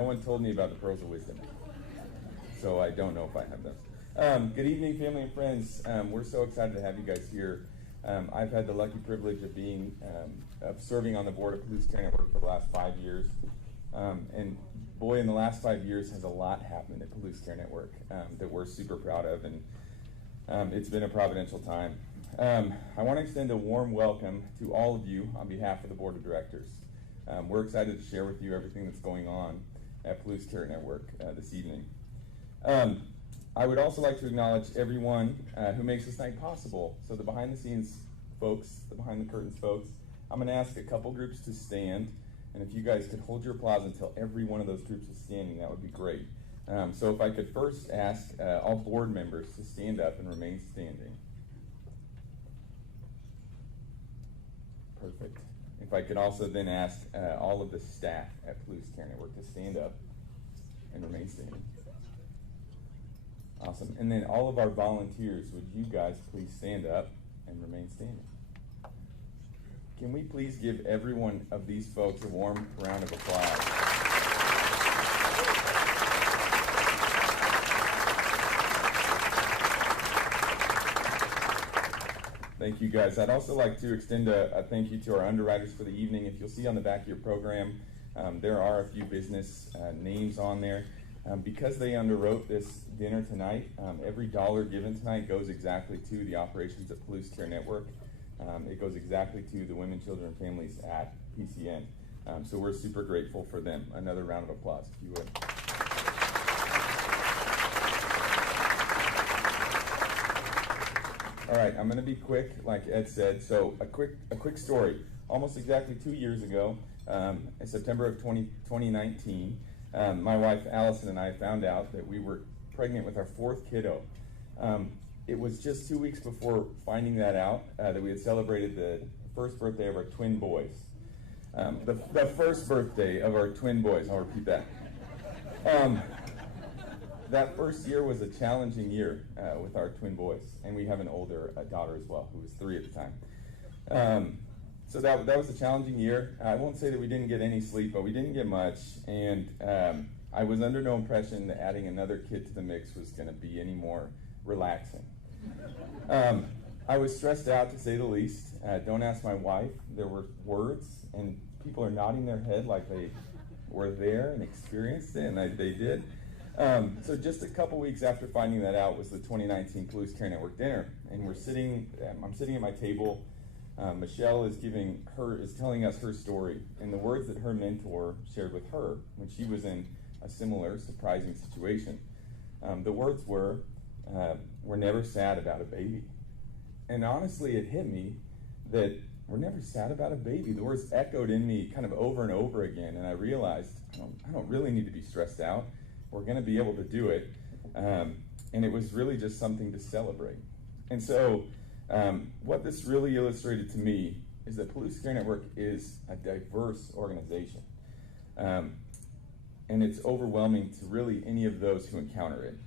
No one told me about the pearls of wisdom, so I don't know if I have those. Good evening, family and friends. We're so excited to have you guys here. I've had the lucky privilege of serving on the board of Police Care Network for the last 5 years. And boy, in the last 5 years has a lot happened at Police Care Network that we're super proud of, and it's been a providential time. I want to extend a warm welcome to all of you on behalf of the board of directors. We're excited to share with you everything that's going on at Police Care Network this evening. I would also like to acknowledge everyone who makes this night possible. So the behind the scenes folks, the behind the curtains folks, I'm going to ask a couple groups to stand, and if you guys could hold your applause until every one of those groups is standing, that would be great. So if I could first ask all board members to stand up and remain standing. Perfect. If I could also then ask all of the staff at Police Care Network to stand up and remain standing. Awesome. And then all of our volunteers, would you guys please stand up and remain standing? Can we please give every one of these folks a warm round of applause? Thank you, guys. I'd also like to extend a thank you to our underwriters for the evening. If you'll see on the back of your program, there are a few business names on there. Because they underwrote this dinner tonight, every dollar given tonight goes exactly to the operations at Police Care Network. It goes exactly to the women, children, and families at PCN. So we're super grateful for them. Another round of applause, if you would. All right, I'm going to be quick, like Ed said. So a quick story. Almost exactly 2 years ago, in September of 2019, my wife Allison and I found out that we were pregnant with our fourth kiddo. It was just 2 weeks before finding that out that we had celebrated the first birthday of our twin boys. The first birthday of our twin boys, I'll repeat that. That first year was a challenging year with our twin boys, and we have an older daughter as well, who was 3 at the time. So that was a challenging year. I won't say that we didn't get any sleep, but we didn't get much, and I was under no impression that adding another kid to the mix was going to be any more relaxing. I was stressed out, to say the least. Don't ask my wife. There were words, and people are nodding their head like they were there and experienced it, and they did. So just a couple weeks after finding that out was the 2019 Police Care Network dinner, and I'm sitting at my table. Michelle is telling us her story, and the words that her mentor shared with her when she was in a similar surprising situation. The words were, "We're never sad about a baby." And honestly, it hit me that we're never sad about a baby. The words echoed in me kind of over and over again, and I realized I don't really need to be stressed out. We're going to be able to do it, and it was really just something to celebrate. And so what this really illustrated to me is that Police Care Network is a diverse organization, and it's overwhelming to really any of those who encounter it.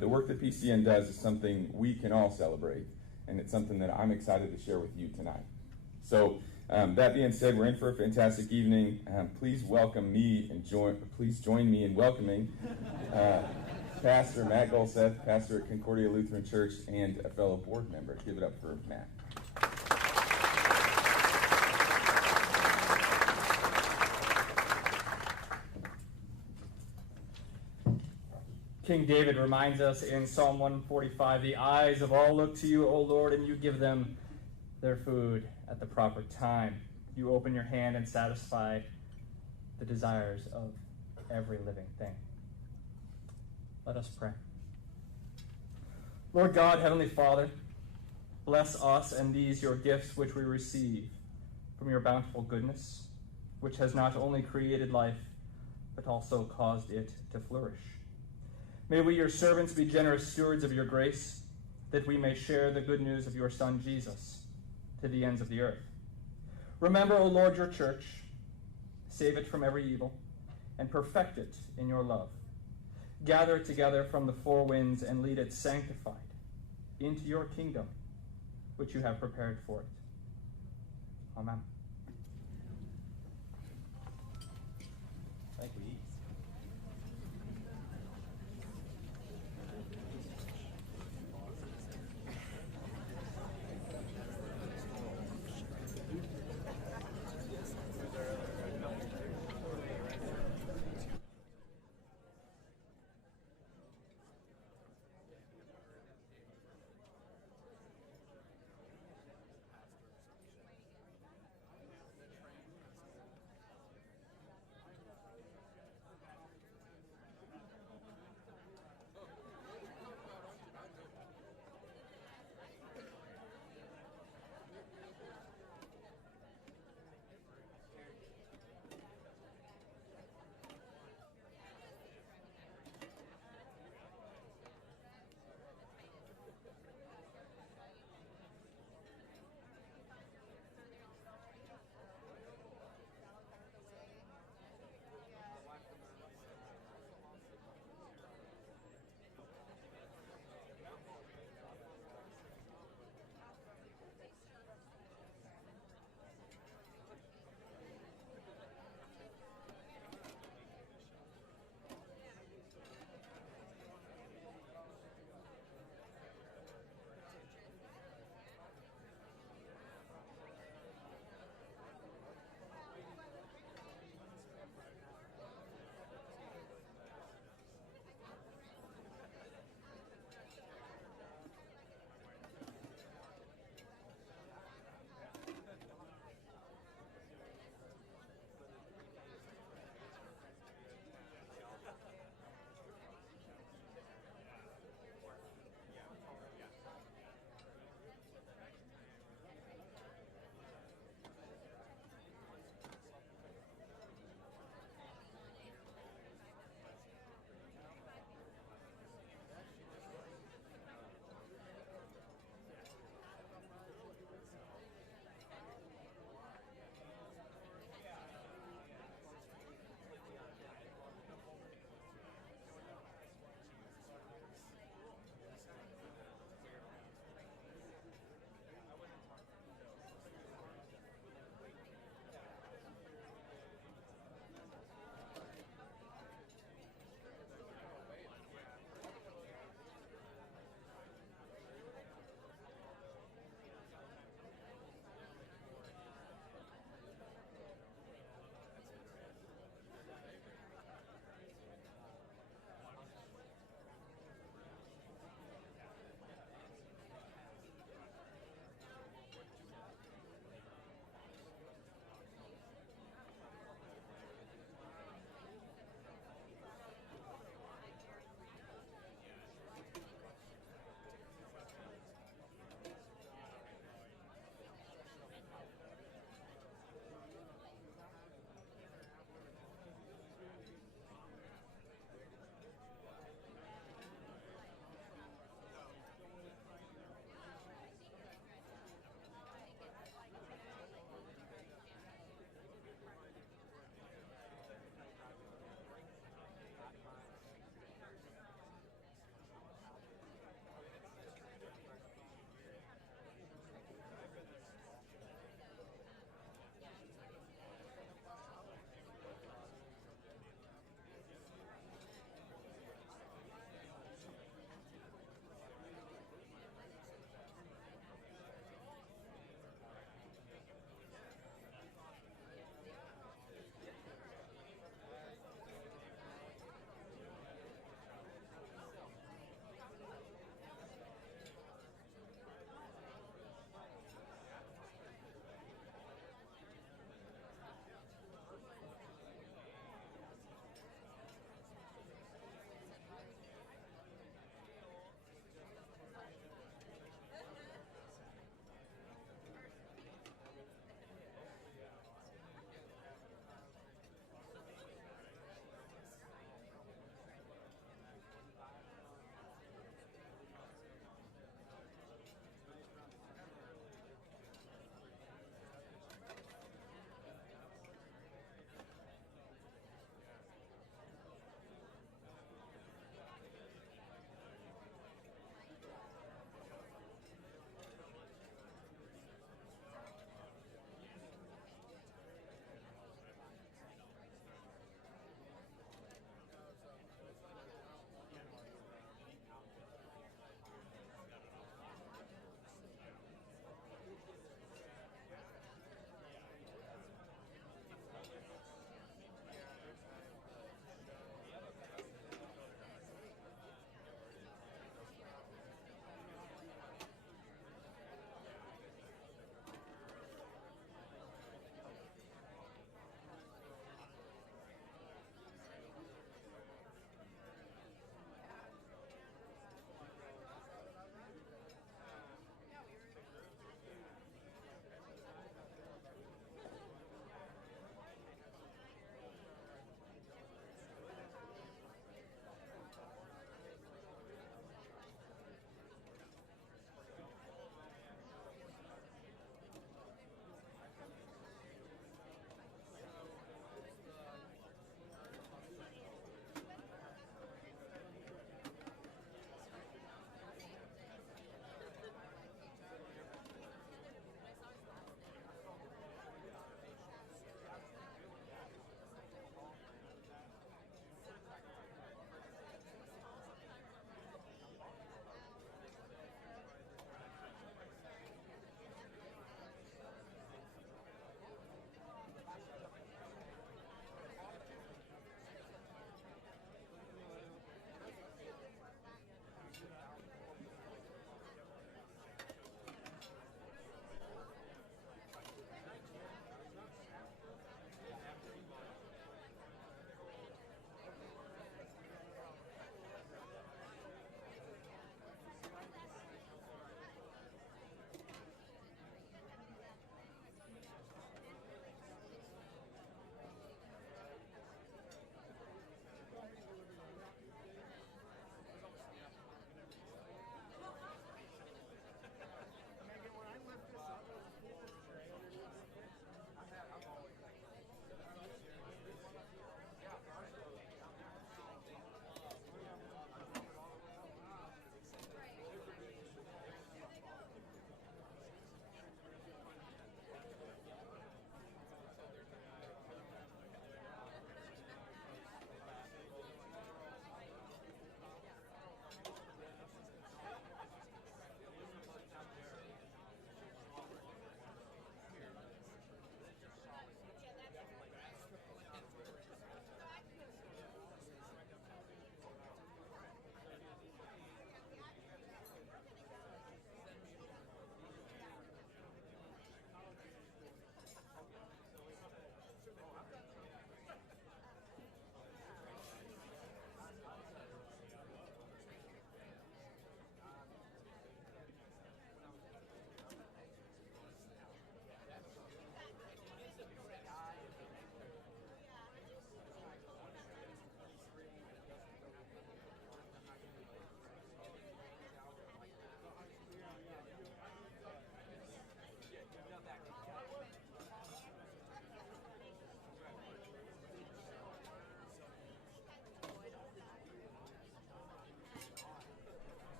The work that PCN does is something we can all celebrate, and it's something that I'm excited to share with you tonight. So that being said, we're in for a fantastic evening. Please join me in welcoming Pastor Matt Golseth, pastor at Concordia Lutheran Church, and a fellow board member. Give it up for Matt. King David reminds us in Psalm 145, "The eyes of all look to you, O Lord, and you give them their food at the proper time. You open your hand and satisfy the desires of every living thing." Let us pray. Lord God, Heavenly Father, bless us and these your gifts which we receive from your bountiful goodness, which has not only created life, but also caused it to flourish. May we, your servants, be generous stewards of your grace, that we may share the good news of your Son, Jesus, to the ends of the earth. Remember, O Lord, your church, save it from every evil, and perfect it in your love. Gather it together from the four winds and lead it sanctified into your kingdom, which you have prepared for it. Amen. Thank you.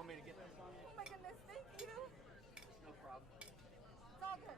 want me to get this on you? Oh my goodness, thank you. No problem. It's all good.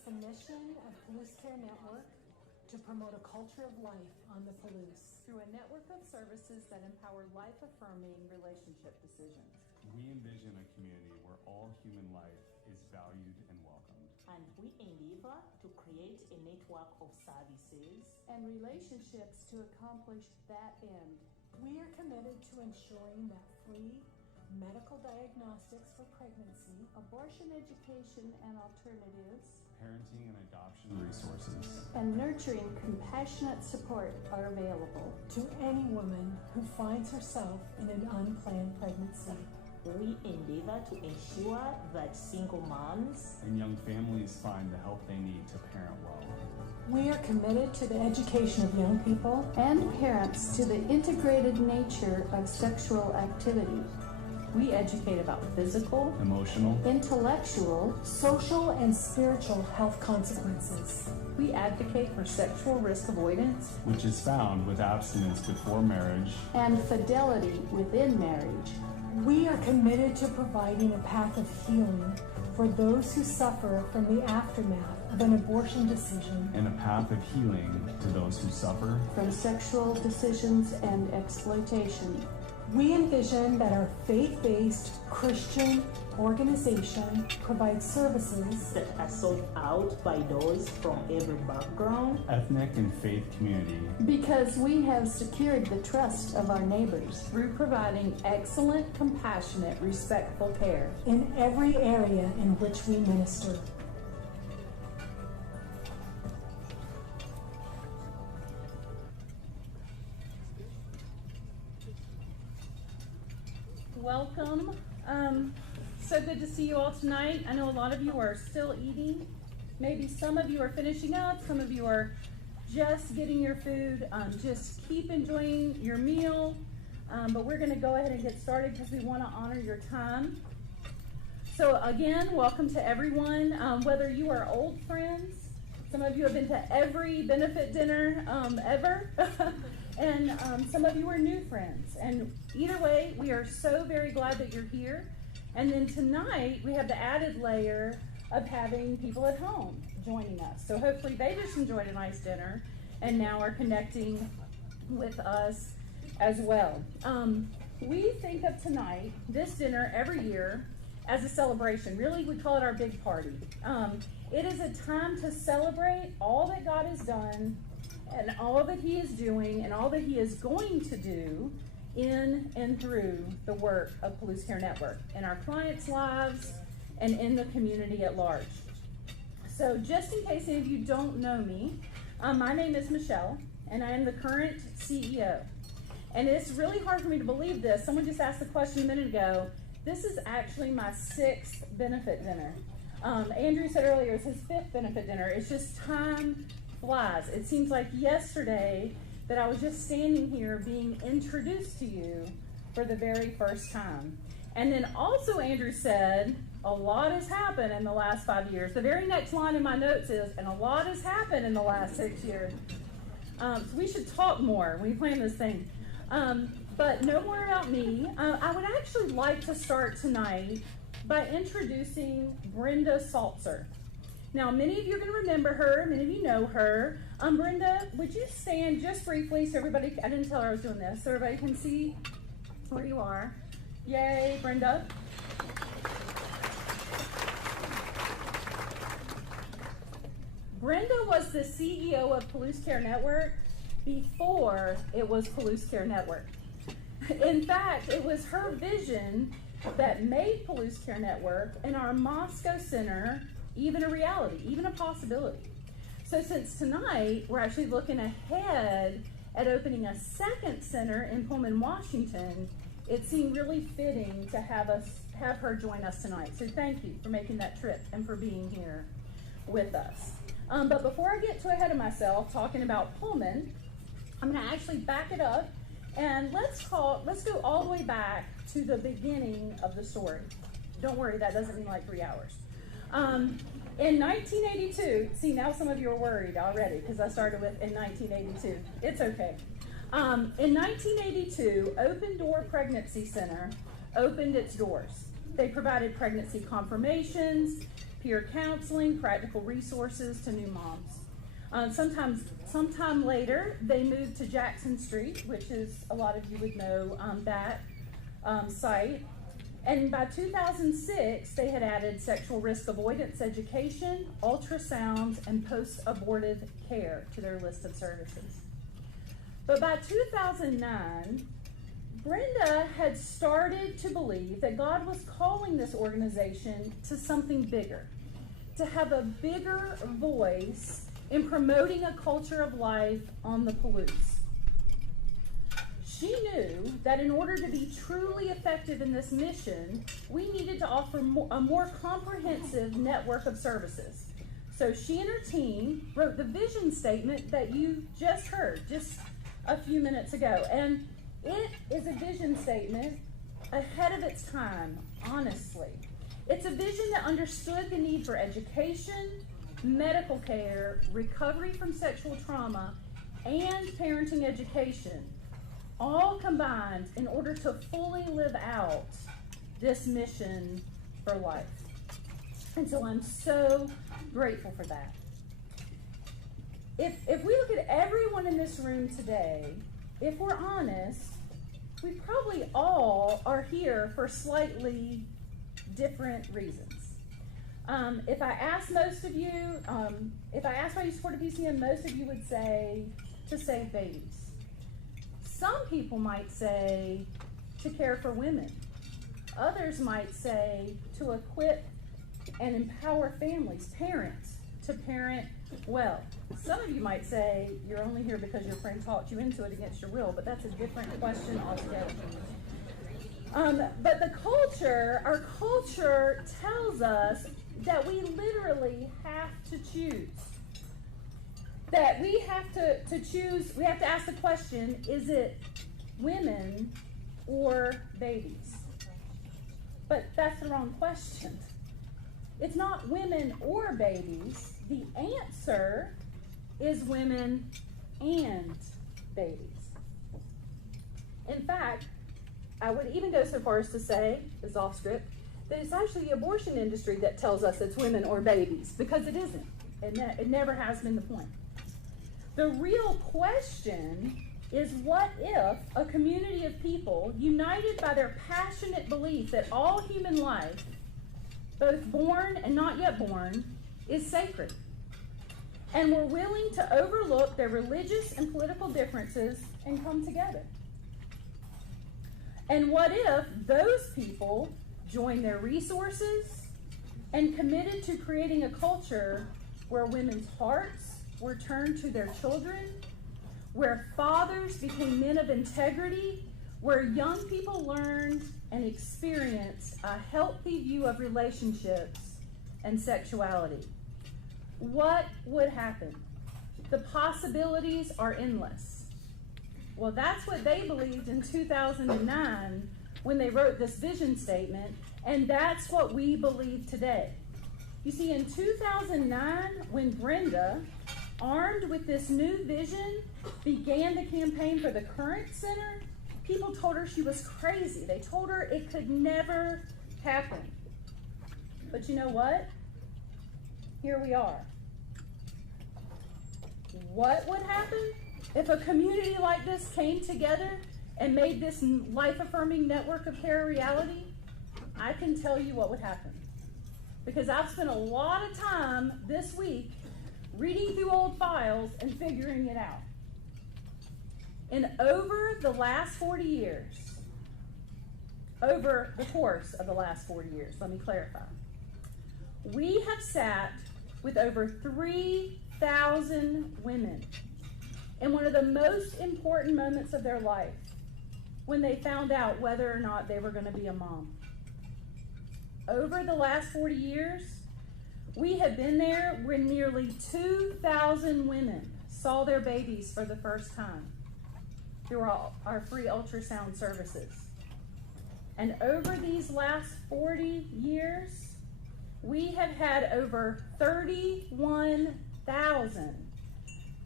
It's the mission of Palouse Care Network to promote a culture of life on the Palouse through a network of services that empower life-affirming relationship decisions. We envision a community where all human life is valued and welcomed. And we endeavor to create a network of services and relationships to accomplish that end. We are committed to ensuring that free medical diagnostics for pregnancy, abortion education and alternatives, parenting and adoption resources, and nurturing compassionate support are available to any woman who finds herself in an unplanned pregnancy. We endeavor to ensure that single moms and young families find the help they need to parent well. We are committed to the education of young people and parents to the integrated nature of sexual activity. We educate about physical, emotional, intellectual, social, and spiritual health consequences. We advocate for sexual risk avoidance, which is found with abstinence before marriage, and fidelity within marriage. We are committed to providing a path of healing for those who suffer from the aftermath of an abortion decision, and a path of healing to those who suffer from sexual decisions and exploitation. We envision that our faith-based Christian organization provides services that are sought out by those from every background, ethnic and faith community, because we have secured the trust of our neighbors through providing excellent, compassionate, respectful care in every area in which we minister. Welcome. So good to see you all tonight. I know a lot of you are still eating. Maybe some of you are finishing up. Some of you are just getting your food. Just keep enjoying your meal. But we're going to go ahead and get started because we want to honor your time. So again, welcome to everyone. Whether you are old friends, some of you have been to every benefit dinner ever. And some of you are new friends. And either way, we are so very glad that you're here. And then tonight, we have the added layer of having people at home joining us. So hopefully they just enjoyed a nice dinner and now are connecting with us as well. We think of tonight, this dinner, every year as a celebration. Really, we call it our big party. It is a time to celebrate all that God has done and all that He is doing and all that He is going to do in and through the work of Palouse Care Network in our clients' lives and in the community at large. So just in case any of you don't know me, my name is Michelle and I am the current CEO. And it's really hard for me to believe this. Someone just asked the question a minute ago. This is actually my 6th benefit dinner. Andrew said earlier it's his 5th benefit dinner. It's just time flies. It seems like yesterday that I was just standing here being introduced to you for the very first time. And then also Andrew said, a lot has happened in the last 5 years. The very next line in my notes is, and a lot has happened in the last 6 years. So we should talk more when we plan this thing. But no more about me. I would actually like to start tonight by introducing Brenda Saltzer. Now, many of you are going to remember her. Many of you know her. Brenda, would you stand just briefly so everybody, I didn't tell her I was doing this, so everybody can see where you are. Yay, Brenda. Brenda was the CEO of Palouse Care Network before it was Palouse Care Network. In fact, it was her vision that made Palouse Care Network and our Moscow Center even a reality, even a possibility. So since tonight, we're actually looking ahead at opening a 2nd center in Pullman, Washington, it seemed really fitting to have her join us tonight. So thank you for making that trip and for being here with us. But before I get too ahead of myself talking about Pullman, I'm going to actually back it up and let's go all the way back to the beginning of the story. Don't worry, that doesn't mean like 3 hours. In 1982, see now some of you are worried already because I started with in 1982. It's okay. In 1982, Open Door Pregnancy Center opened its doors. They provided pregnancy confirmations, peer counseling, practical resources to new moms. Sometime later, they moved to Jackson Street, which is, a lot of you would know that site. And by 2006, they had added sexual risk avoidance education, ultrasounds, and post-abortive care to their list of services. But by 2009, Brenda had started to believe that God was calling this organization to something bigger, to have a bigger voice in promoting a culture of life on the Palouse. She knew that in order to be truly effective in this mission, we needed to offer a more comprehensive network of services. So she and her team wrote the vision statement that you just heard just a few minutes ago. And it is a vision statement ahead of its time, honestly. It's a vision that understood the need for education, medical care, recovery from sexual trauma, and parenting education, all combined in order to fully live out this mission for life. And so I'm so grateful for that. If we look at everyone in this room today, if we're honest, we probably all are here for slightly different reasons. If I ask most of you, if I ask why you support a PCN, most of you would say to save babies. Some people might say to care for women. Others might say to equip and empower families, parents, to parent well. Some of you might say you're only here because your friend talked you into it against your will, but that's a different question altogether. But the culture, our culture tells us that we literally have to choose. That we have to choose, we have to ask the question, is it women or babies? But that's the wrong question. It's not women or babies. The answer is women and babies. In fact, I would even go so far as to say, it's off script, that it's actually the abortion industry that tells us it's women or babies, because it isn't. It never has been the point. The real question is, what if a community of people united by their passionate belief that all human life, both born and not yet born, is sacred, and were willing to overlook their religious and political differences and come together? And what if those people joined their resources and committed to creating a culture where women's hearts were turned to their children, where fathers became men of integrity, where young people learned and experienced a healthy view of relationships and sexuality? What would happen? The possibilities are endless. Well, that's what they believed in 2009 when they wrote this vision statement, and that's what we believe today. You see, in 2009, when Brenda, armed with this new vision, began the campaign for the current center, people told her she was crazy. They told her it could never happen. But you know what? Here we are. What would happen if a community like this came together and made this life-affirming network of care a reality? I can tell you what would happen. Because I've spent a lot of time this week reading through old files and figuring it out. And over the last 40 years, over the course of the last 40 years, let me clarify, we have sat with over 3,000 women in one of the most important moments of their life, when they found out whether or not they were going to be a mom. Over the last 40 years, we have been there when nearly 2,000 women saw their babies for the first time through our free ultrasound services. And over these last 40 years, we have had over 31,000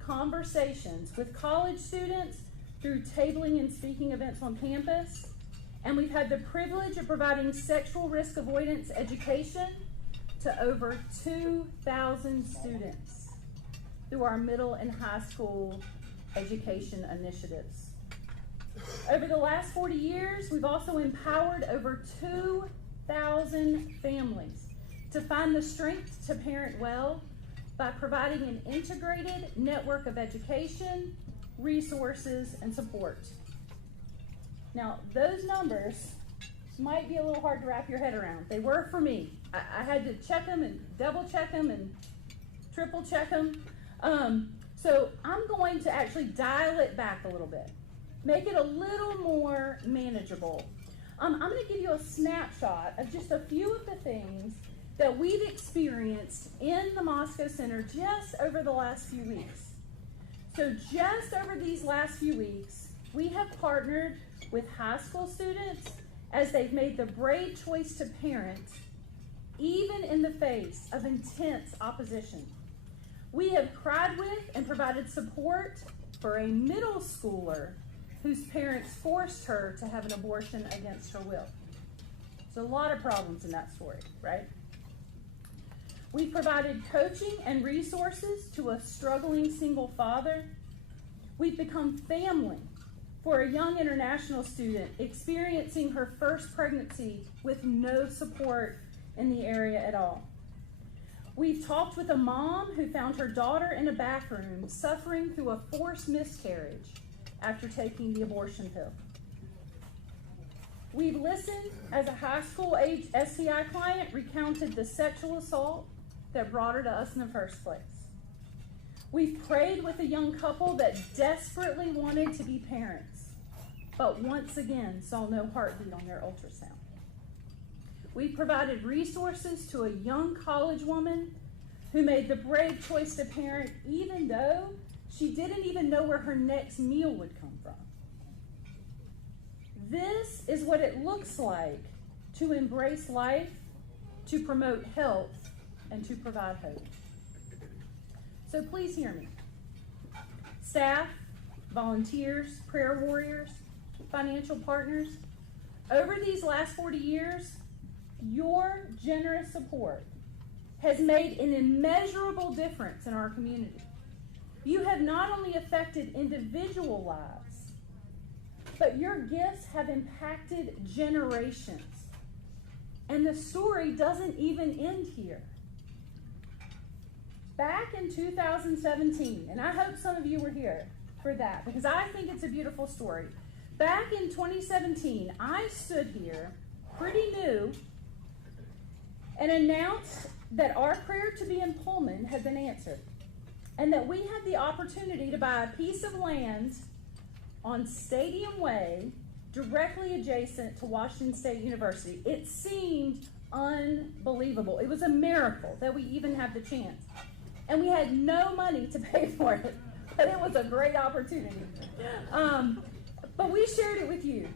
conversations with college students through tabling and speaking events on campus. And we've had the privilege of providing sexual risk avoidance education to over 2,000 students through our middle and high school education initiatives. Over the last 40 years, we've also empowered over 2,000 families to find the strength to parent well by providing an integrated network of education, resources, and support. Now, those numbers might be a little hard to wrap your head around. They were for me. I had to check them and double check them and triple check them. So I'm going to actually dial it back a little bit, make it a little more manageable. I'm going to give you a snapshot of just a few of the things that we've experienced in the Moscow Center just over the last few weeks. So just over these last few weeks, we have partnered with high school students as they've made the brave choice to parent, even in the face of intense opposition. We have cried with and provided support for a middle schooler whose parents forced her to have an abortion against her will. There's a lot of problems in that story, right? We've provided coaching and resources to a struggling single father. We've become family for a young international student experiencing her first pregnancy with no support in the area at all. We've talked with a mom who found her daughter in a bathroom suffering through a forced miscarriage after taking the abortion pill. We've listened as a high school age STI client recounted the sexual assault that brought her to us in the first place. We've prayed with a young couple that desperately wanted to be parents, but once again saw no heartbeat on their ultrasound. We've provided resources to a young college woman who made the brave choice to parent even though she didn't even know where her next meal would come from. This is what it looks like to embrace life, to promote health, and to provide hope. So please hear me. Staff, volunteers, prayer warriors, financial partners, over these last 40 years, your generous support has made an immeasurable difference in our community. You have not only affected individual lives, but your gifts have impacted generations. And the story doesn't even end here. Back in 2017, and I hope some of you were here for that, because I think it's a beautiful story. Back in 2017, I stood here, pretty new, and announced that our prayer to be in Pullman had been answered, and that we had the opportunity to buy a piece of land on Stadium Way, directly adjacent to Washington State University. It seemed unbelievable. It was a miracle that we even had the chance. And we had no money to pay for it, but it was a great opportunity. But we shared it with you.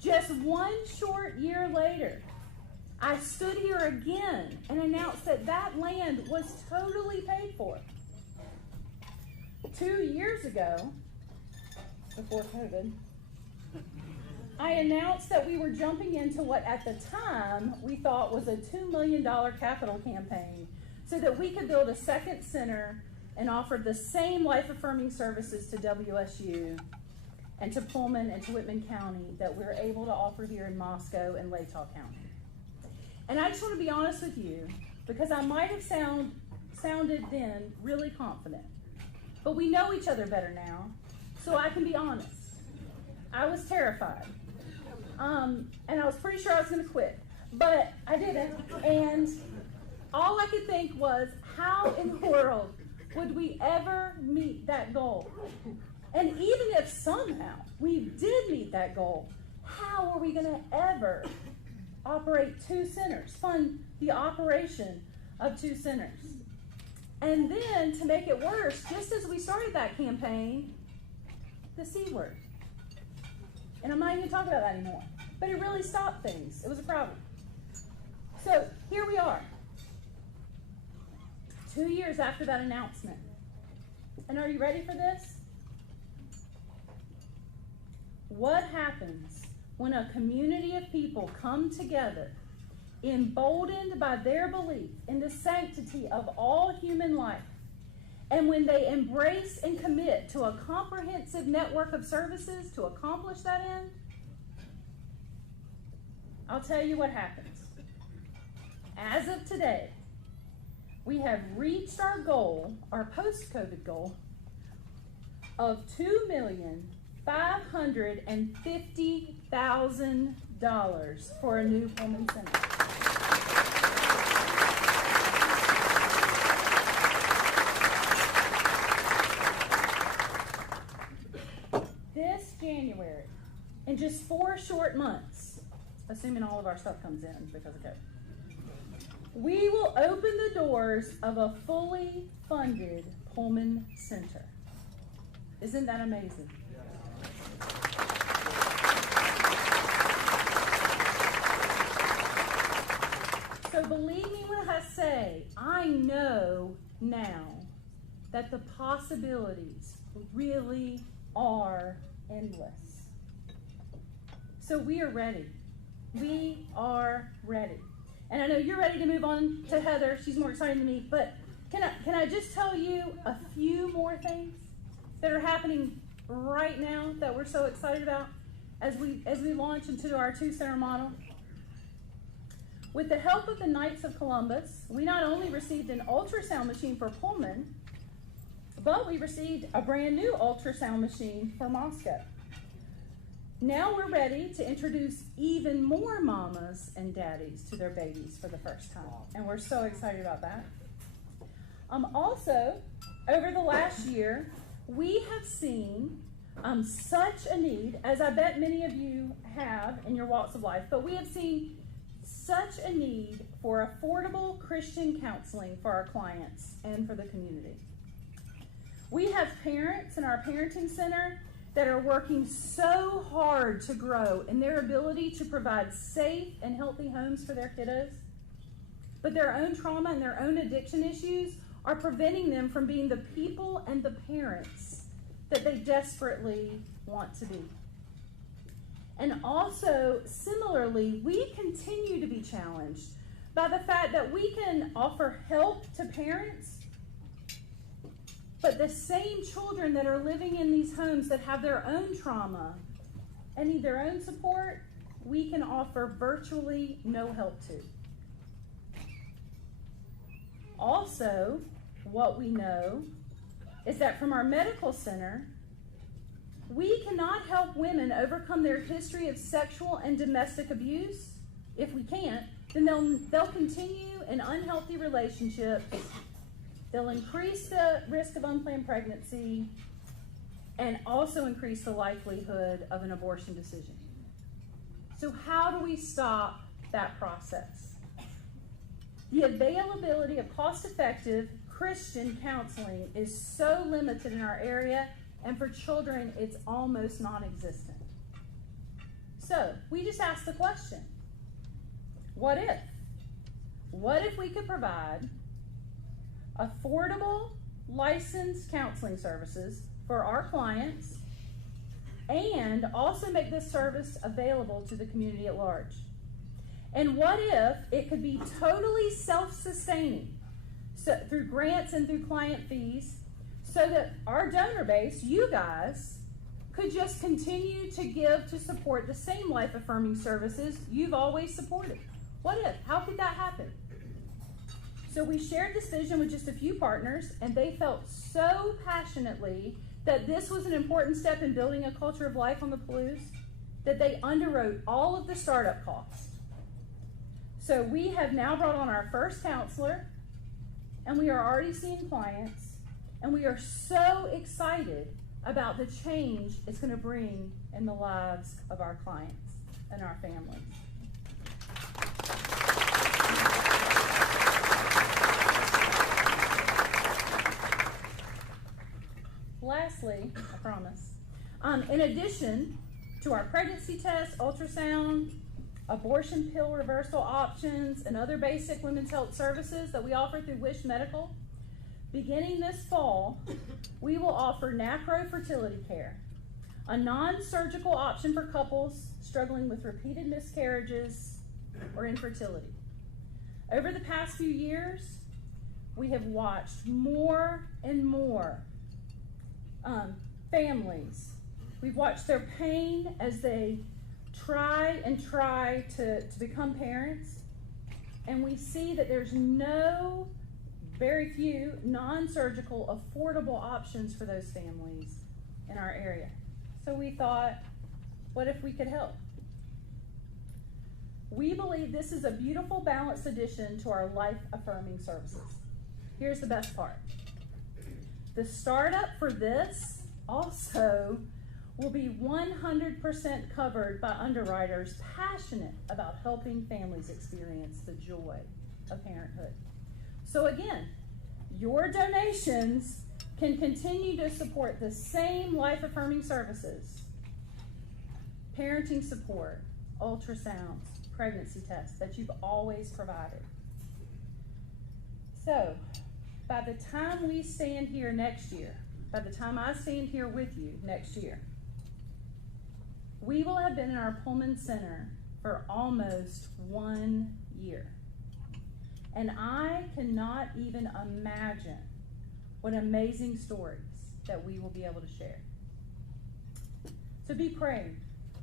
Just one short year later, I stood here again and announced that that land was totally paid for. 2 years ago, before COVID, I announced that we were jumping into what at the time we thought was a $2 million capital campaign so that we could build a second center and offer the same life-affirming services to WSU and to Pullman and to Whitman County that we're able to offer here in Moscow and Latah County. And I just want to be honest with you, because I might have sounded then really confident, but we know each other better now, so I can be honest. I was terrified, and I was pretty sure I was going to quit, but I didn't, and all I could think was, how in the world would we ever meet that goal? And even if somehow we did meet that goal, how are we going to ever operate 2 centers, fund the operation of 2 centers? And then, to make it worse, just as we started that campaign, the C word. And I'm not even talking about that anymore. But it really stopped things. It was a problem. So here we are, 2 years after that announcement. And are you ready for this? What happens when a community of people come together emboldened by their belief in the sanctity of all human life, and when they embrace and commit to a comprehensive network of services to accomplish that end, I'll tell you what happens. As of today, we have reached our goal, our post-COVID goal, of $2,550,000 for a new Pullman Center. This January, in just 4 short months, assuming all of our stuff comes in because of COVID, we will open the doors of a fully funded Pullman Center. Isn't that amazing? So believe me when I say, I know now that the possibilities really are endless. So we are ready. We are ready. And I know you're ready to move on to Heather. She's more excited than me. But can I just tell you a few more things that are happening right now that we're so excited about as we launch into our 2-center model? With the help of the Knights of Columbus, we not only received an ultrasound machine for Pullman, but we received a brand new ultrasound machine for Moscow. Now we're ready to introduce even more mamas and daddies to their babies for the first time, and we're so excited about that. Also, over the last year, we have seen such a need, as I bet many of you have in your walks of life, but we have seen such a need for affordable Christian counseling for our clients and for the community. We have parents in our parenting center that are working so hard to grow in their ability to provide safe and healthy homes for their kiddos, but their own trauma and their own addiction issues are preventing them from being the people and the parents that they desperately want to be. And also, similarly, we continue to be challenged by the fact that we can offer help to parents, but the same children that are living in these homes that have their own trauma and need their own support, we can offer virtually no help to. Also, what we know is that from our medical center, we cannot help women overcome their history of sexual and domestic abuse. If we can't, then they'll continue in unhealthy relationships. They'll increase the risk of unplanned pregnancy and also increase the likelihood of an abortion decision. So how do we stop that process? The availability of cost-effective Christian counseling is so limited in our area, and for children, it's almost non-existent. So we just ask the question, what if? What if we could provide affordable, licensed counseling services for our clients and also make this service available to the community at large? And what if it could be totally self-sustaining, so through grants and through client fees, so that our donor base, you guys, could just continue to give to support the same life-affirming services you've always supported? What if? How could that happen? So we shared this vision with just a few partners, and they felt so passionately that this was an important step in building a culture of life on the Palouse that they underwrote all of the startup costs. So we have now brought on our first counselor, and we are already seeing clients, and we are so excited about the change it's going to bring in the lives of our clients and our families. Lastly, I promise, in addition to our pregnancy test, ultrasound, abortion pill reversal options, and other basic women's health services that we offer through Wish Medical, beginning this fall, we will offer NAPRO fertility care, a non-surgical option for couples struggling with repeated miscarriages or infertility. Over the past few years, we have watched more and more families. We've watched their pain as they try to become parents, and we see that there's very few non-surgical affordable options for those families in our area. So we thought, what if we could help? We believe this is a beautiful, balanced addition to our life-affirming services. Here's the best part. The startup for this also will be 100% covered by underwriters passionate about helping families experience the joy of parenthood. So again, your donations can continue to support the same life-affirming services: parenting support, ultrasounds, pregnancy tests that you've always provided. So, by the time we stand here next year, by the time I stand here with you next year, we will have been in our Pullman Center for almost 1 year. And I cannot even imagine what amazing stories that we will be able to share. So be praying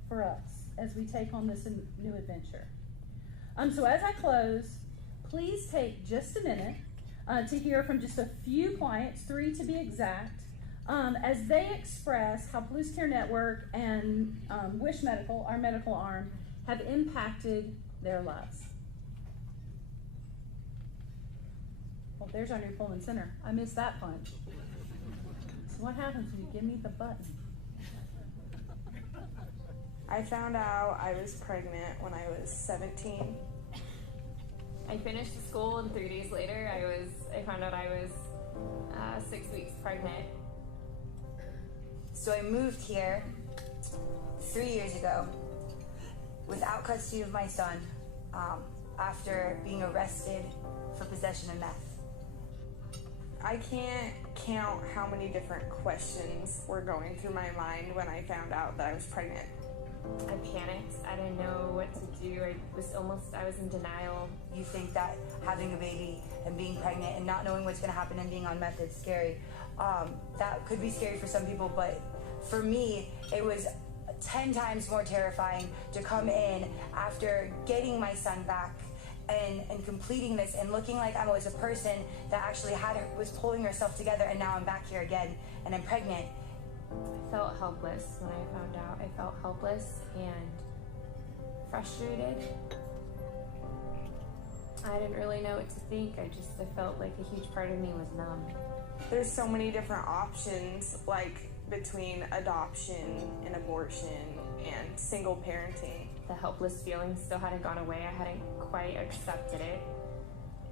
for us as we take on this new adventure. So as I close, please take just a minute to hear from just a few clients, 3 to be exact, as they express how Palouse Care Network and Wish Medical, our medical arm, have impacted their lives. Well, there's our new Pullman Center. I missed that punch. So what happens when you give me the button? I found out I was pregnant when I was 17. I finished the school, and 3 days later, I found out I was 6 weeks pregnant. So I moved here 3 years ago without custody of my son after being arrested for possession of meth. I can't count how many different questions were going through my mind when I found out that I was pregnant. I panicked. I didn't know what to do. I was in denial. You think that having a baby and being pregnant and not knowing what's going to happen and being on meth is scary. That could be scary for some people, but for me, it was 10 times more terrifying to come in after getting my son back and completing this and looking like I was a person that actually was pulling herself together, and now I'm back here again and I'm pregnant. I felt helpless when I found out. I felt helpless and frustrated. I didn't really know what to think. I felt like a huge part of me was numb. There's so many different options, like between adoption and abortion and single parenting. The helpless feeling still hadn't gone away. I hadn't quite accepted it.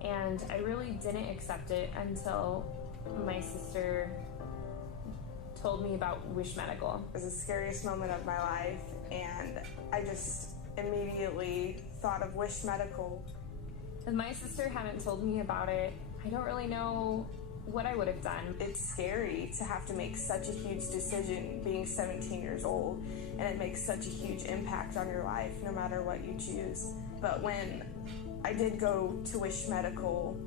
And I really didn't accept it until my sister told me about Wish Medical. It was the scariest moment of my life, and I just immediately thought of Wish Medical. If my sister hadn't told me about it, I don't really know what I would have done. It's scary to have to make such a huge decision being 17 years old, and it makes such a huge impact on your life no matter what you choose. But when I did go to Wish Medical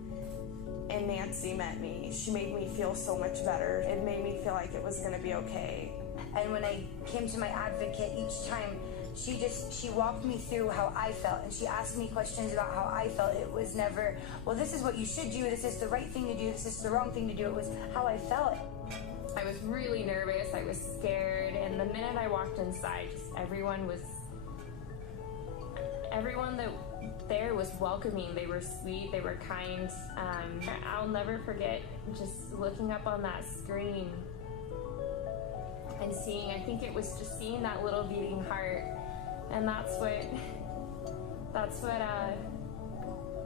and Nancy met me, she made me feel so much better. It made me feel like it was gonna be okay. And when I came to my advocate each time, she walked me through how I felt, and she asked me questions about how I felt. It was never, well, this is what you should do, this is the right thing to do, this is the wrong thing to do. It was how I felt. I was really nervous, I was scared, and the minute I walked inside, everyone that there was welcoming. They were sweet, they were kind. I'll never forget just looking up on that screen and seeing, I think it was just seeing that little beating heart, and that's what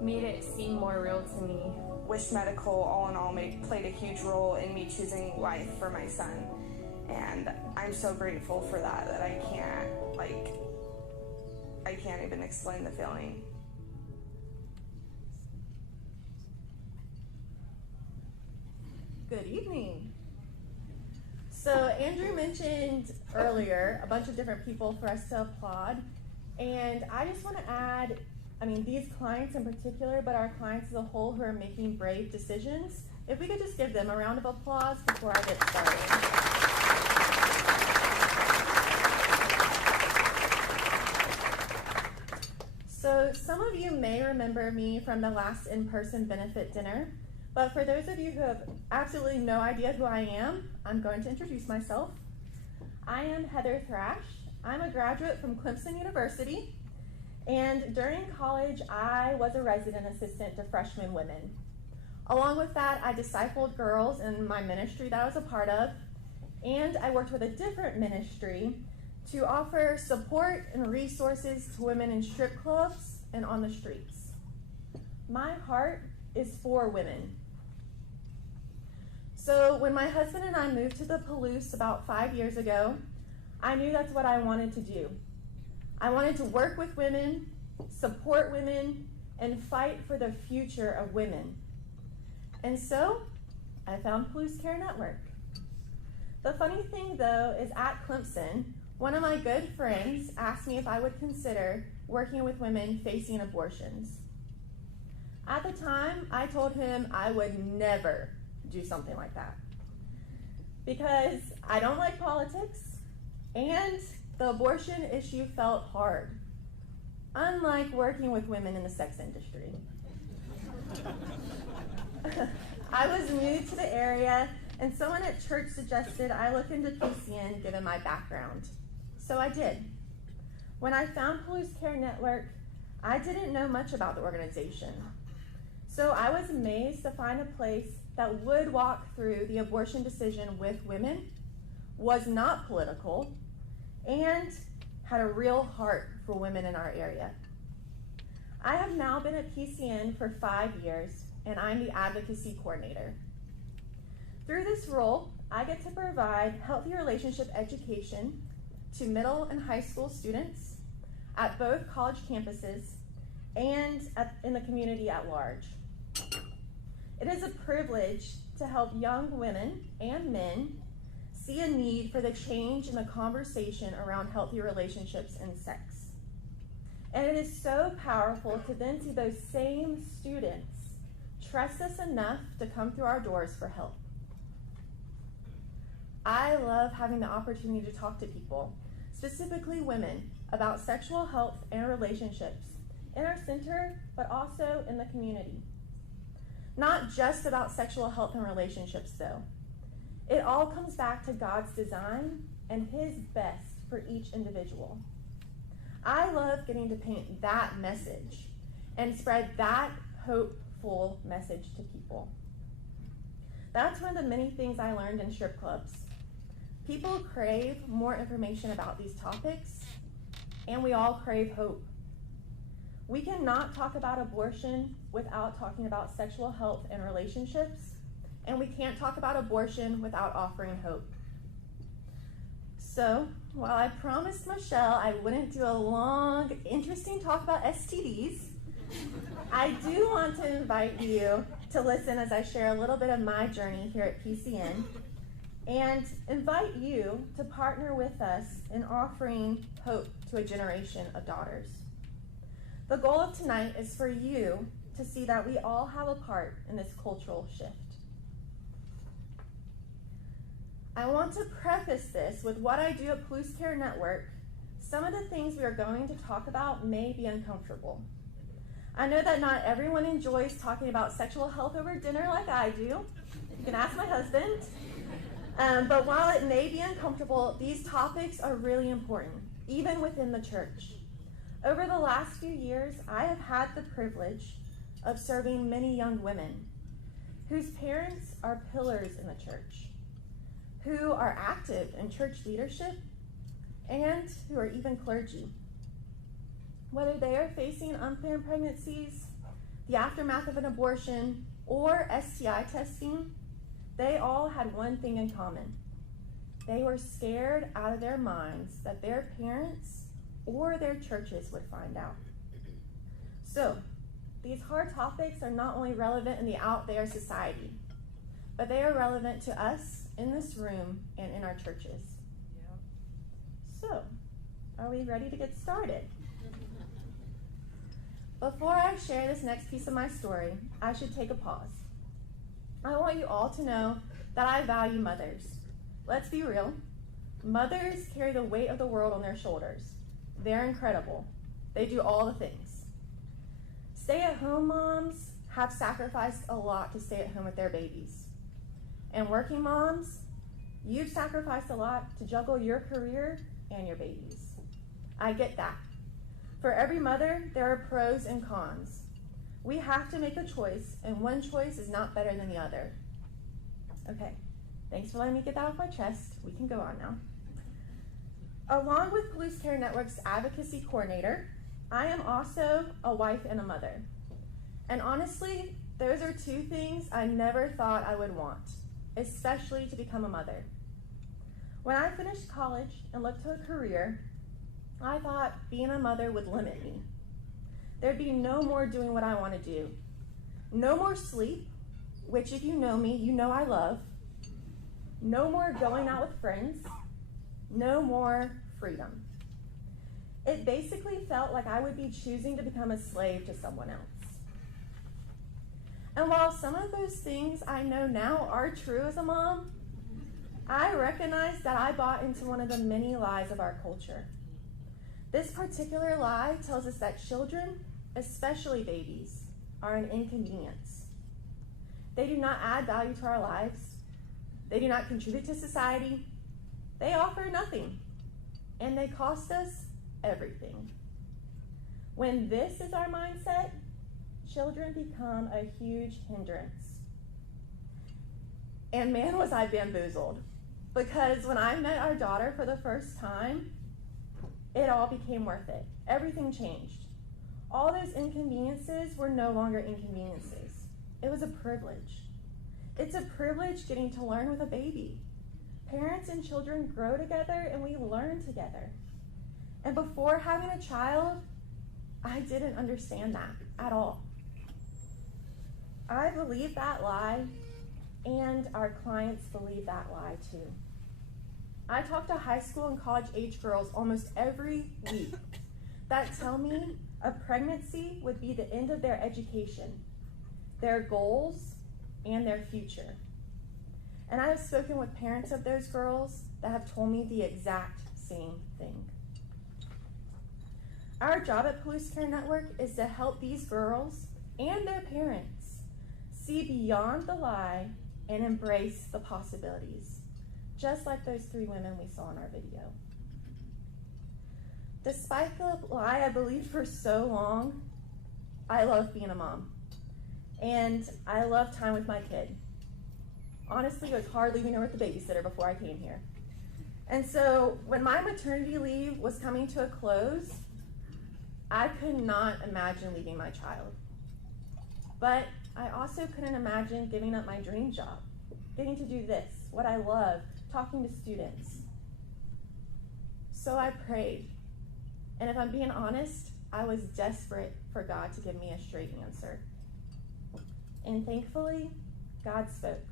made it seem more real to me. Wish Medical, all in all, played a huge role in me choosing life for my son, and I'm so grateful for that I can't even explain the feeling. Good evening. So Andrew mentioned earlier a bunch of different people for us to applaud, and I just want to add these clients in particular, but our clients as a whole who are making brave decisions, if we could just give them a round of applause before I get started. So some of you may remember me from the last in-person benefit dinner, but for those of you who have absolutely no idea who I am, I'm going to introduce myself. I am Heather Thrash. I'm a graduate from Clemson University, and during college, I was a resident assistant to freshman women. Along with that, I discipled girls in my ministry that I was a part of, and I worked with a different ministry to offer support and resources to women in strip clubs and on the streets. My heart is for women. So when my husband and I moved to the Palouse about 5 years ago, I knew that's what I wanted to do. I wanted to work with women, support women, and fight for the future of women. And so I found Palouse Care Network. The funny thing though is at Clemson, one of my good friends asked me if I would consider working with women facing abortions. At the time, I told him I would never do something like that because I don't like politics and the abortion issue felt hard, unlike working with women in the sex industry. I was new to the area and someone at church suggested I look into PCN given my background. So I did. When I found Palouse Care Network, I didn't know much about the organization. So I was amazed to find a place that would walk through the abortion decision with women, was not political, and had a real heart for women in our area. I have now been at PCN for 5 years, and I'm the advocacy coordinator. Through this role, I get to provide healthy relationship education to middle and high school students at both college campuses and in the community at large. It is a privilege to help young women and men see a need for the change in the conversation around healthy relationships and sex. And it is so powerful to then see those same students trust us enough to come through our doors for help. I love having the opportunity to talk to people, specifically women, about sexual health and relationships in our center, but also in the community. Not just about sexual health and relationships, though. It all comes back to God's design and His best for each individual. I love getting to paint that message and spread that hopeful message to people. That's one of the many things I learned in strip clubs. People crave more information about these topics, and we all crave hope. We cannot talk about abortion without talking about sexual health and relationships, and we can't talk about abortion without offering hope. So, while I promised Michelle I wouldn't do a long, interesting talk about STDs, I do want to invite you to listen as I share a little bit of my journey here at PCN, and invite you to partner with us in offering hope to a generation of daughters. The goal of tonight is for you to see that we all have a part in this cultural shift. I want to preface this with what I do at Palouse Care Network. Some of the things we are going to talk about may be uncomfortable. I know that not everyone enjoys talking about sexual health over dinner like I do. You can ask my husband. But while it may be uncomfortable, these topics are really important, even within the church. Over the last few years, I have had the privilege of serving many young women whose parents are pillars in the church, who are active in church leadership, and who are even clergy. Whether they are facing unplanned pregnancies, the aftermath of an abortion, or STI testing, they all had one thing in common. They were scared out of their minds that their parents or their churches would find out. So, these hard topics are not only relevant in the out there society, but they are relevant to us in this room and in our churches. So, are we ready to get started? Before I share this next piece of my story, I should take a pause. I want you all to know that I value mothers. Let's be real. Mothers carry the weight of the world on their shoulders. They're incredible. They do all the things. Stay-at-home moms have sacrificed a lot to stay at home with their babies. And working moms, you've sacrificed a lot to juggle your career and your babies. I get that. For every mother, there are pros and cons. We have to make a choice, and one choice is not better than the other. Okay, thanks for letting me get that off my chest. We can go on now. Along with Blues Care Network's advocacy coordinator, I am also a wife and a mother. And honestly, those are two things I never thought I would want, especially to become a mother. When I finished college and looked to a career, I thought being a mother would limit me. There'd be no more doing what I want to do. No more sleep, which if you know me, you know I love. No more going out with friends. No more freedom. It basically felt like I would be choosing to become a slave to someone else. And while some of those things I know now are true as a mom, I recognize that I bought into one of the many lies of our culture. This particular lie tells us that children, especially babies, are an inconvenience. They do not add value to our lives. They do not contribute to society. They offer nothing, and they cost us everything. When this is our mindset, children become a huge hindrance. And man, was I bamboozled. Because when I met our daughter for the first time, it all became worth it. Everything changed. All those inconveniences were no longer inconveniences. It was a privilege. It's a privilege getting to learn with a baby. Parents and children grow together and we learn together. And before having a child, I didn't understand that at all. I believe that lie, and our clients believe that lie too. I talk to high school and college age girls almost every week that tell me a pregnancy would be the end of their education, their goals, and their future. And I have spoken with parents of those girls that have told me the exact same thing. Our job at Blues Care Network is to help these girls and their parents see beyond the lie and embrace the possibilities, just like those 3 women we saw in our video. Despite the lie I believed for so long, I love being a mom. And I love time with my kid. Honestly, it was hard leaving her with the babysitter before I came here. And so when my maternity leave was coming to a close, I could not imagine leaving my child. But I also couldn't imagine giving up my dream job, getting to do this, what I love, talking to students. So I prayed. And if I'm being honest, I was desperate for God to give me a straight answer. And thankfully, God spoke.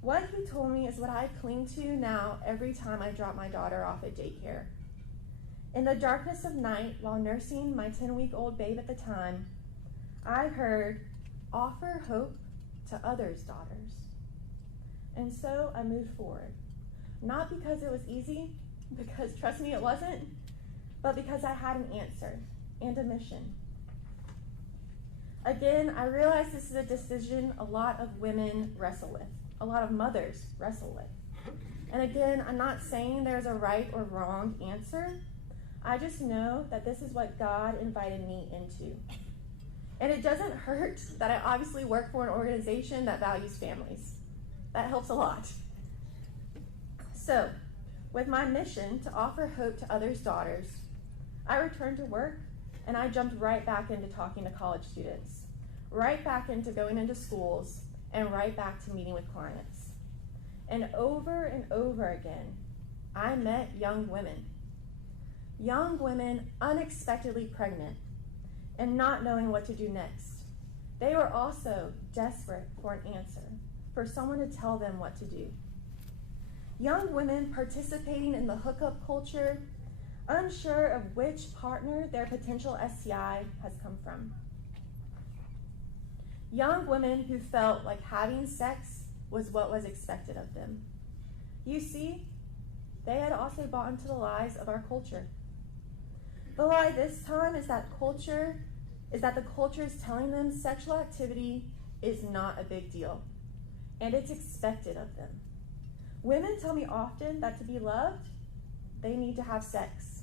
What he told me is what I cling to now every time I drop my daughter off at daycare. In the darkness of night, while nursing my 10-week-old babe at the time, I heard, "Offer hope to others' daughters." And so I moved forward. Not because it was easy, because trust me, it wasn't, but because I had an answer and a mission. Again, I realize this is a decision a lot of women wrestle with, a lot of mothers wrestle with. And again, I'm not saying there's a right or wrong answer. I just know that this is what God invited me into. And it doesn't hurt that I obviously work for an organization that values families. That helps a lot. So, with my mission to offer hope to others' daughters, I returned to work and I jumped right back into talking to college students, right back into going into schools, and right back to meeting with clients. And over again, I met young women unexpectedly pregnant and not knowing what to do next. They were also desperate for an answer, for someone to tell them what to do. Young women participating in the hookup culture, unsure of which partner their potential STI has come from. Young women who felt like having sex was what was expected of them. You see, they had also bought into the lies of our culture. The lie this time is that the culture is telling them sexual activity is not a big deal, and it's expected of them. Women tell me often that to be loved, they need to have sex.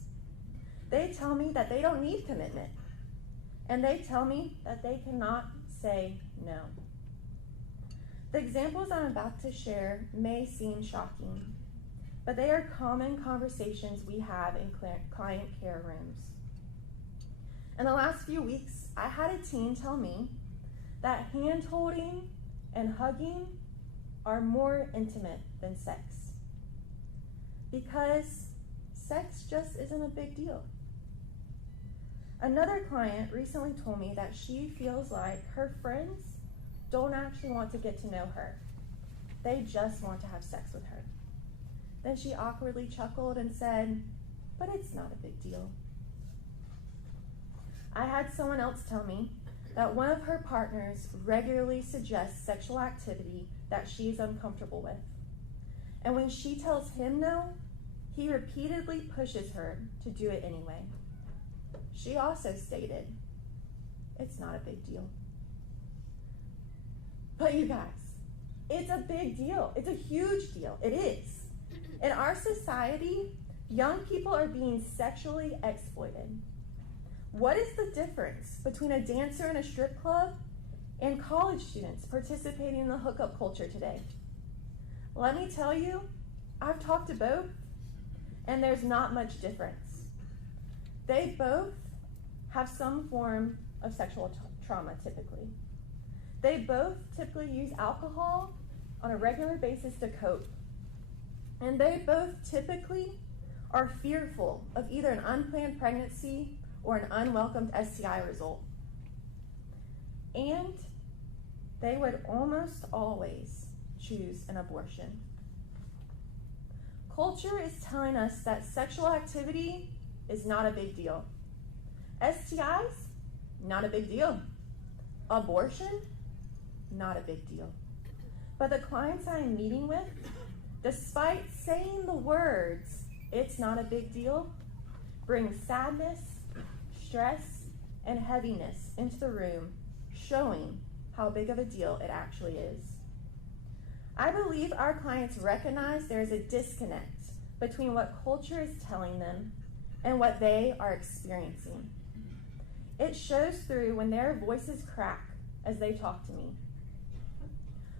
They tell me that they don't need commitment, and they tell me that they cannot say no. The examples I'm about to share may seem shocking, but they are common conversations we have in client care rooms. In the last few weeks, I had a teen tell me that hand-holding and hugging are more intimate than sex, because sex just isn't a big deal. Another client recently told me that she feels like her friends don't actually want to get to know her. They just want to have sex with her. Then she awkwardly chuckled and said, "But it's not a big deal." I had someone else tell me that one of her partners regularly suggests sexual activity that she's uncomfortable with. And when she tells him no, he repeatedly pushes her to do it anyway. She also stated, "It's not a big deal." But you guys, it's a big deal. It's a huge deal. It is. In our society, young people are being sexually exploited. What is the difference between a dancer in a strip club and college students participating in the hookup culture today? Let me tell you, I've talked to both, and there's not much difference. They both have some form of sexual trauma, typically. They both typically use alcohol on a regular basis to cope. And they both typically are fearful of either an unplanned pregnancy or an unwelcomed STI result. And they would almost always choose an abortion. Culture is telling us that sexual activity is not a big deal. STIs, not a big deal. Abortion, not a big deal. But the clients I'm meeting with, despite saying the words, "It's not a big deal," bring sadness, stress, and heaviness into the room, showing how big of a deal it actually is. I believe our clients recognize there is a disconnect between what culture is telling them and what they are experiencing. It shows through when their voices crack as they talk to me.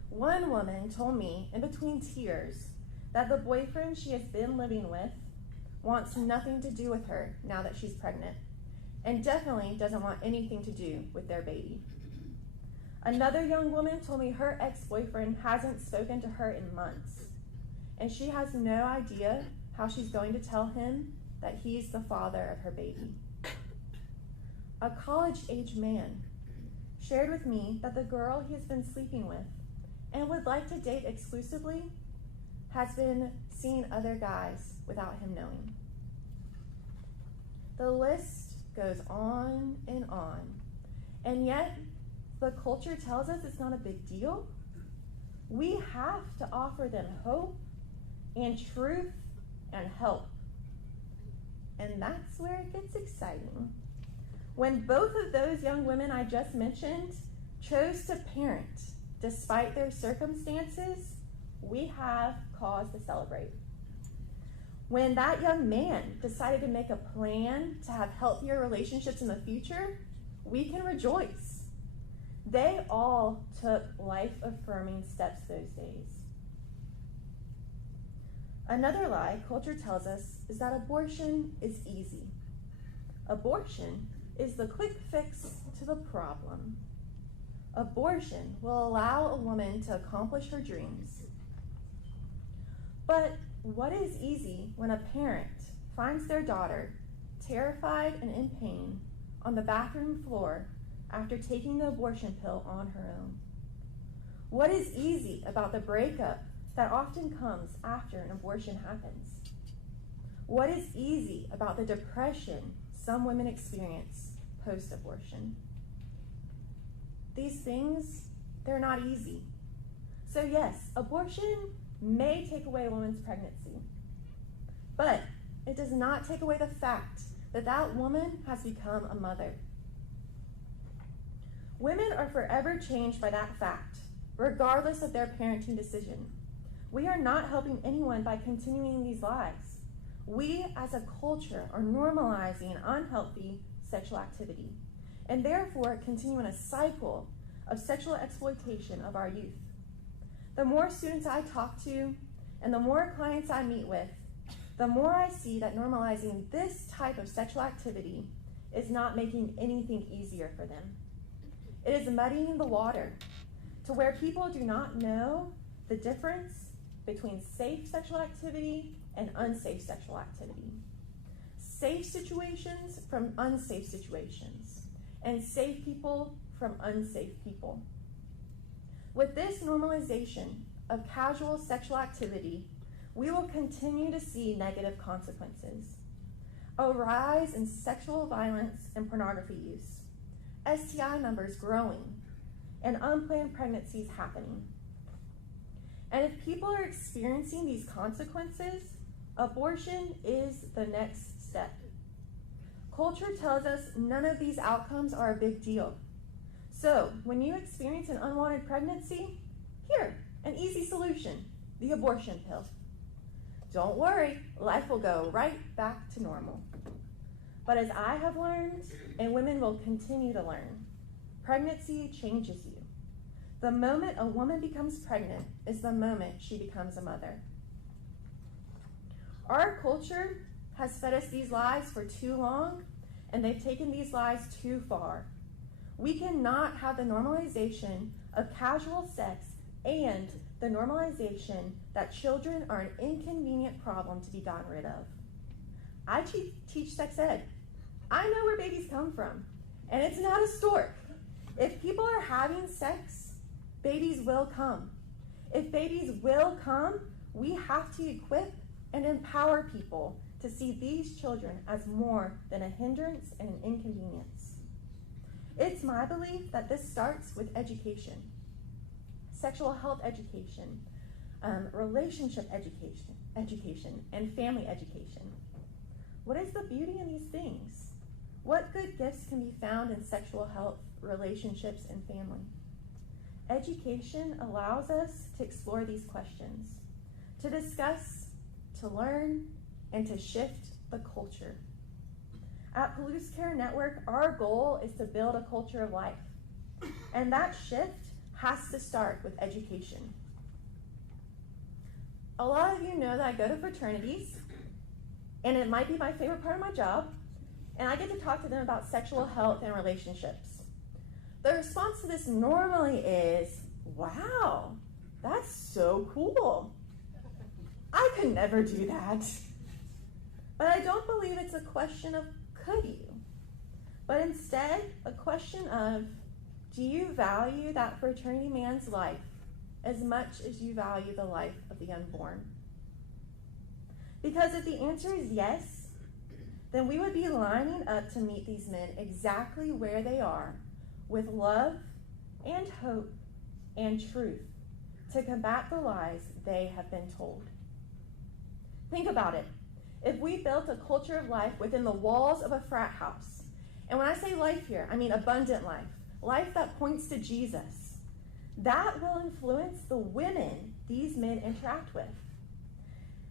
One woman told me in between tears that the boyfriend she has been living with wants nothing to do with her now that she's pregnant, and definitely doesn't want anything to do with their baby. Another young woman told me her ex-boyfriend hasn't spoken to her in months, and she has no idea how she's going to tell him that he's the father of her baby. A college-age man shared with me that the girl he has been sleeping with and would like to date exclusively has been seeing other guys without him knowing. The list goes on, and yet the culture tells us it's not a big deal. We have to offer them hope and truth and help. And that's where it gets exciting. When both of those young women I just mentioned chose to parent despite their circumstances, we have cause to celebrate. When that young man decided to make a plan to have healthier relationships in the future, we can rejoice. They all took life-affirming steps those days. Another lie culture tells us is that abortion is easy. Abortion is the quick fix to the problem. Abortion will allow a woman to accomplish her dreams. But what is easy when a parent finds their daughter terrified and in pain on the bathroom floor after taking the abortion pill on her own? What is easy about the breakup that often comes after an abortion happens? What is easy about the depression some women experience post-abortion? These things, they're not easy. So yes, abortion may take away a woman's pregnancy, but it does not take away the fact that that woman has become a mother. Women are forever changed by that fact, regardless of their parenting decision. We are not helping anyone by continuing these lies. We, as a culture, are normalizing unhealthy sexual activity, and therefore continuing a cycle of sexual exploitation of our youth. The more students I talk to, and the more clients I meet with, the more I see that normalizing this type of sexual activity is not making anything easier for them. It is muddying the water to where people do not know the difference between safe sexual activity and unsafe sexual activity. Safe situations from unsafe situations, and safe people from unsafe people. With this normalization of casual sexual activity, we will continue to see negative consequences. A rise in sexual violence and pornography use, STI numbers growing, and unplanned pregnancies happening. And if people are experiencing these consequences, abortion is the next step. Culture tells us none of these outcomes are a big deal. So when you experience an unwanted pregnancy, here, an easy solution, the abortion pill. Don't worry, life will go right back to normal. But as I have learned, and women will continue to learn, pregnancy changes you. The moment a woman becomes pregnant is the moment she becomes a mother. Our culture has fed us these lies for too long, and they've taken these lies too far. We cannot have the normalization of casual sex and the normalization that children are an inconvenient problem to be gotten rid of. I teach sex ed. I know where babies come from, and it's not a stork. If people are having sex, babies will come. If babies will come, we have to equip and empower people to see these children as more than a hindrance and an inconvenience. It's my belief that this starts with education, sexual health education, relationship education, and family education. What is the beauty in these things? What good gifts can be found in sexual health, relationships, and family? Education allows us to explore these questions, to discuss, to learn, and to shift the culture. At Palouse Care Network, our goal is to build a culture of life, and that shift has to start with education. A lot of you know that I go to fraternities, and it might be my favorite part of my job, and I get to talk to them about sexual health and relationships. The response to this normally is, wow, that's so cool. I could never do that. But I don't believe it's a question of could you, but instead a question of, do you value that fraternity man's life as much as you value the life of the unborn? Because if the answer is yes, then we would be lining up to meet these men exactly where they are, with love and hope and truth to combat the lies they have been told. Think about it. If we built a culture of life within the walls of a frat house, and when I say life here, I mean abundant life, life that points to Jesus, that will influence the women these men interact with.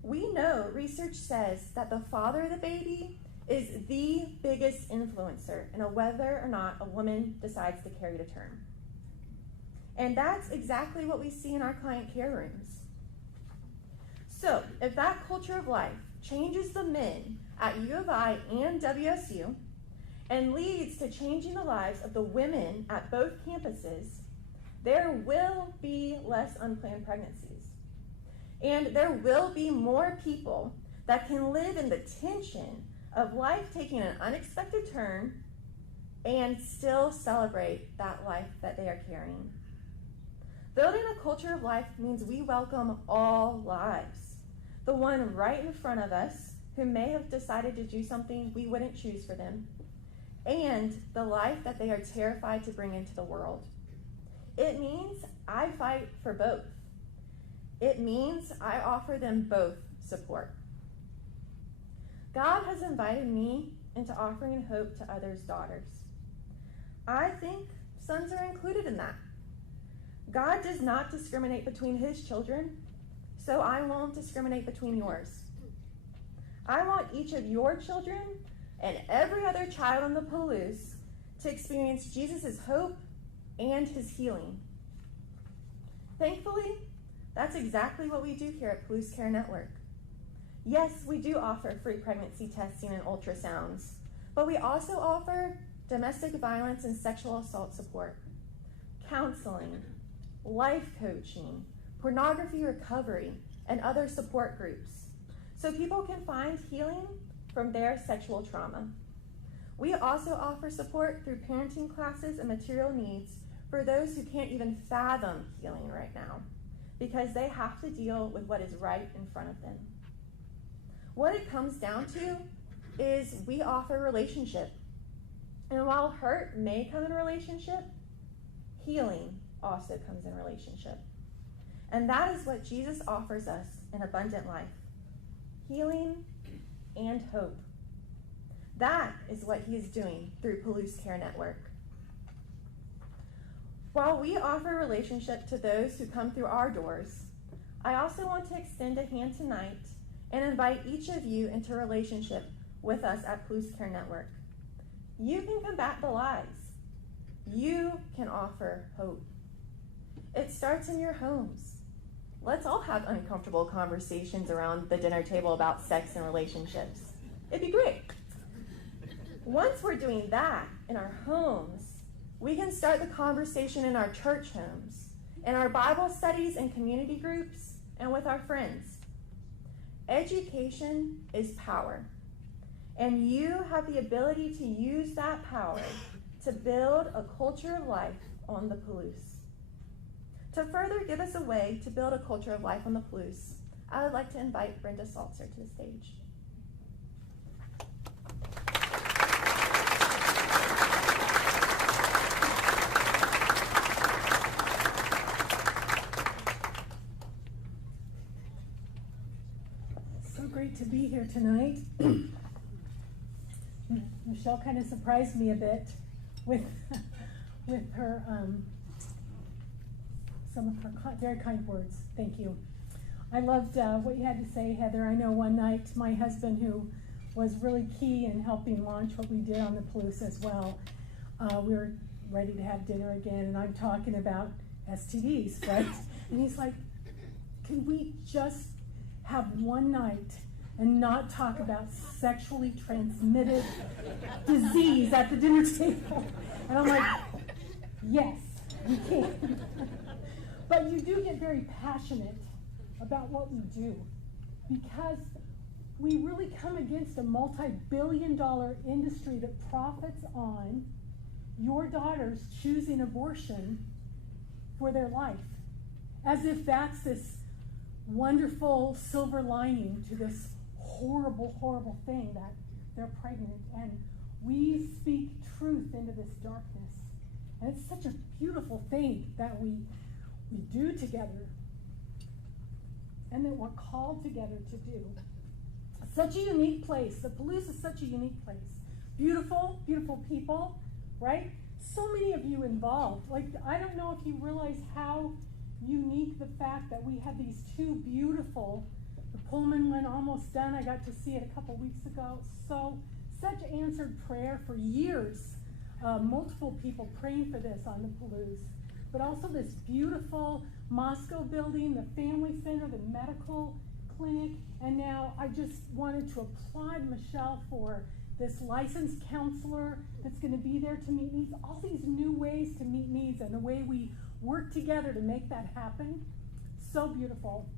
We know research says that the father of the baby is the biggest influencer in whether or not a woman decides to carry to term. And that's exactly what we see in our client care rooms. So if that culture of life changes the men at U of I and WSU and leads to changing the lives of the women at both campuses, there will be less unplanned pregnancies. And there will be more people that can live in the tension of life taking an unexpected turn and still celebrate that life that they are carrying. Building a culture of life means we welcome all lives, the one right in front of us who may have decided to do something we wouldn't choose for them, and the life that they are terrified to bring into the world. It means I fight for both. It means I offer them both support. God has invited me into offering hope to others' daughters. I think sons are included in that. God does not discriminate between his children, so I won't discriminate between yours. I want each of your children and every other child on the Palouse to experience Jesus' hope and his healing. Thankfully, that's exactly what we do here at Palouse Care Network. Yes, we do offer free pregnancy testing and ultrasounds, but we also offer domestic violence and sexual assault support, counseling, life coaching, pornography recovery, and other support groups, so people can find healing from their sexual trauma. We also offer support through parenting classes and material needs for those who can't even fathom healing right now, because they have to deal with what is right in front of them. What it comes down to is we offer relationship. And while hurt may come in relationship, healing also comes in relationship. And that is what Jesus offers us in abundant life. Healing and hope. That is what he is doing through Palouse Care Network. While we offer relationship to those who come through our doors, I also want to extend a hand tonight and invite each of you into relationship with us at Palouse Care Network. You can combat the lies. You can offer hope. It starts in your homes. Let's all have uncomfortable conversations around the dinner table about sex and relationships. It'd be great. Once we're doing that in our homes, we can start the conversation in our church homes, in our Bible studies and community groups, and with our friends. Education is power, and you have the ability to use that power to build a culture of life on the Palouse. To further give us a way to build a culture of life on the Palouse, I would like to invite Brenda Saltzer to the stage. Great to be here tonight. Michelle kind of surprised me a bit with her some of her very kind words. Thank you. I loved what you had to say, Heather. I know one night my husband, who was really key in helping launch what we did on the Palouse as well, we were ready to have dinner again, and I'm talking about STDs, right? And he's like, can we just have one night and not talk about sexually transmitted disease at the dinner table? And I'm like, yes, we can. But you do get very passionate about what we do, because we really come against a multi-billion-dollar industry that profits on your daughters choosing abortion for their life, as if that's this wonderful silver lining to this horrible, horrible thing that they're pregnant. And we speak truth into this darkness. And it's such a beautiful thing that we do together, and that we're called together to do. Such a unique place. The Palouse is such a unique place. Beautiful, beautiful people, right? So many of you involved. Like, I don't know if you realize how unique the fact that we had these two beautiful, the Pullman one almost done. I got to see it a couple weeks ago. So, such answered prayer for years. Multiple people praying for this on the Palouse. But also this beautiful Moscow building, the family center, the medical clinic. And now I just wanted to applaud Michelle for this licensed counselor that's going to be there to meet needs. All these new ways to meet needs, and the way we work together to make that happen. So beautiful.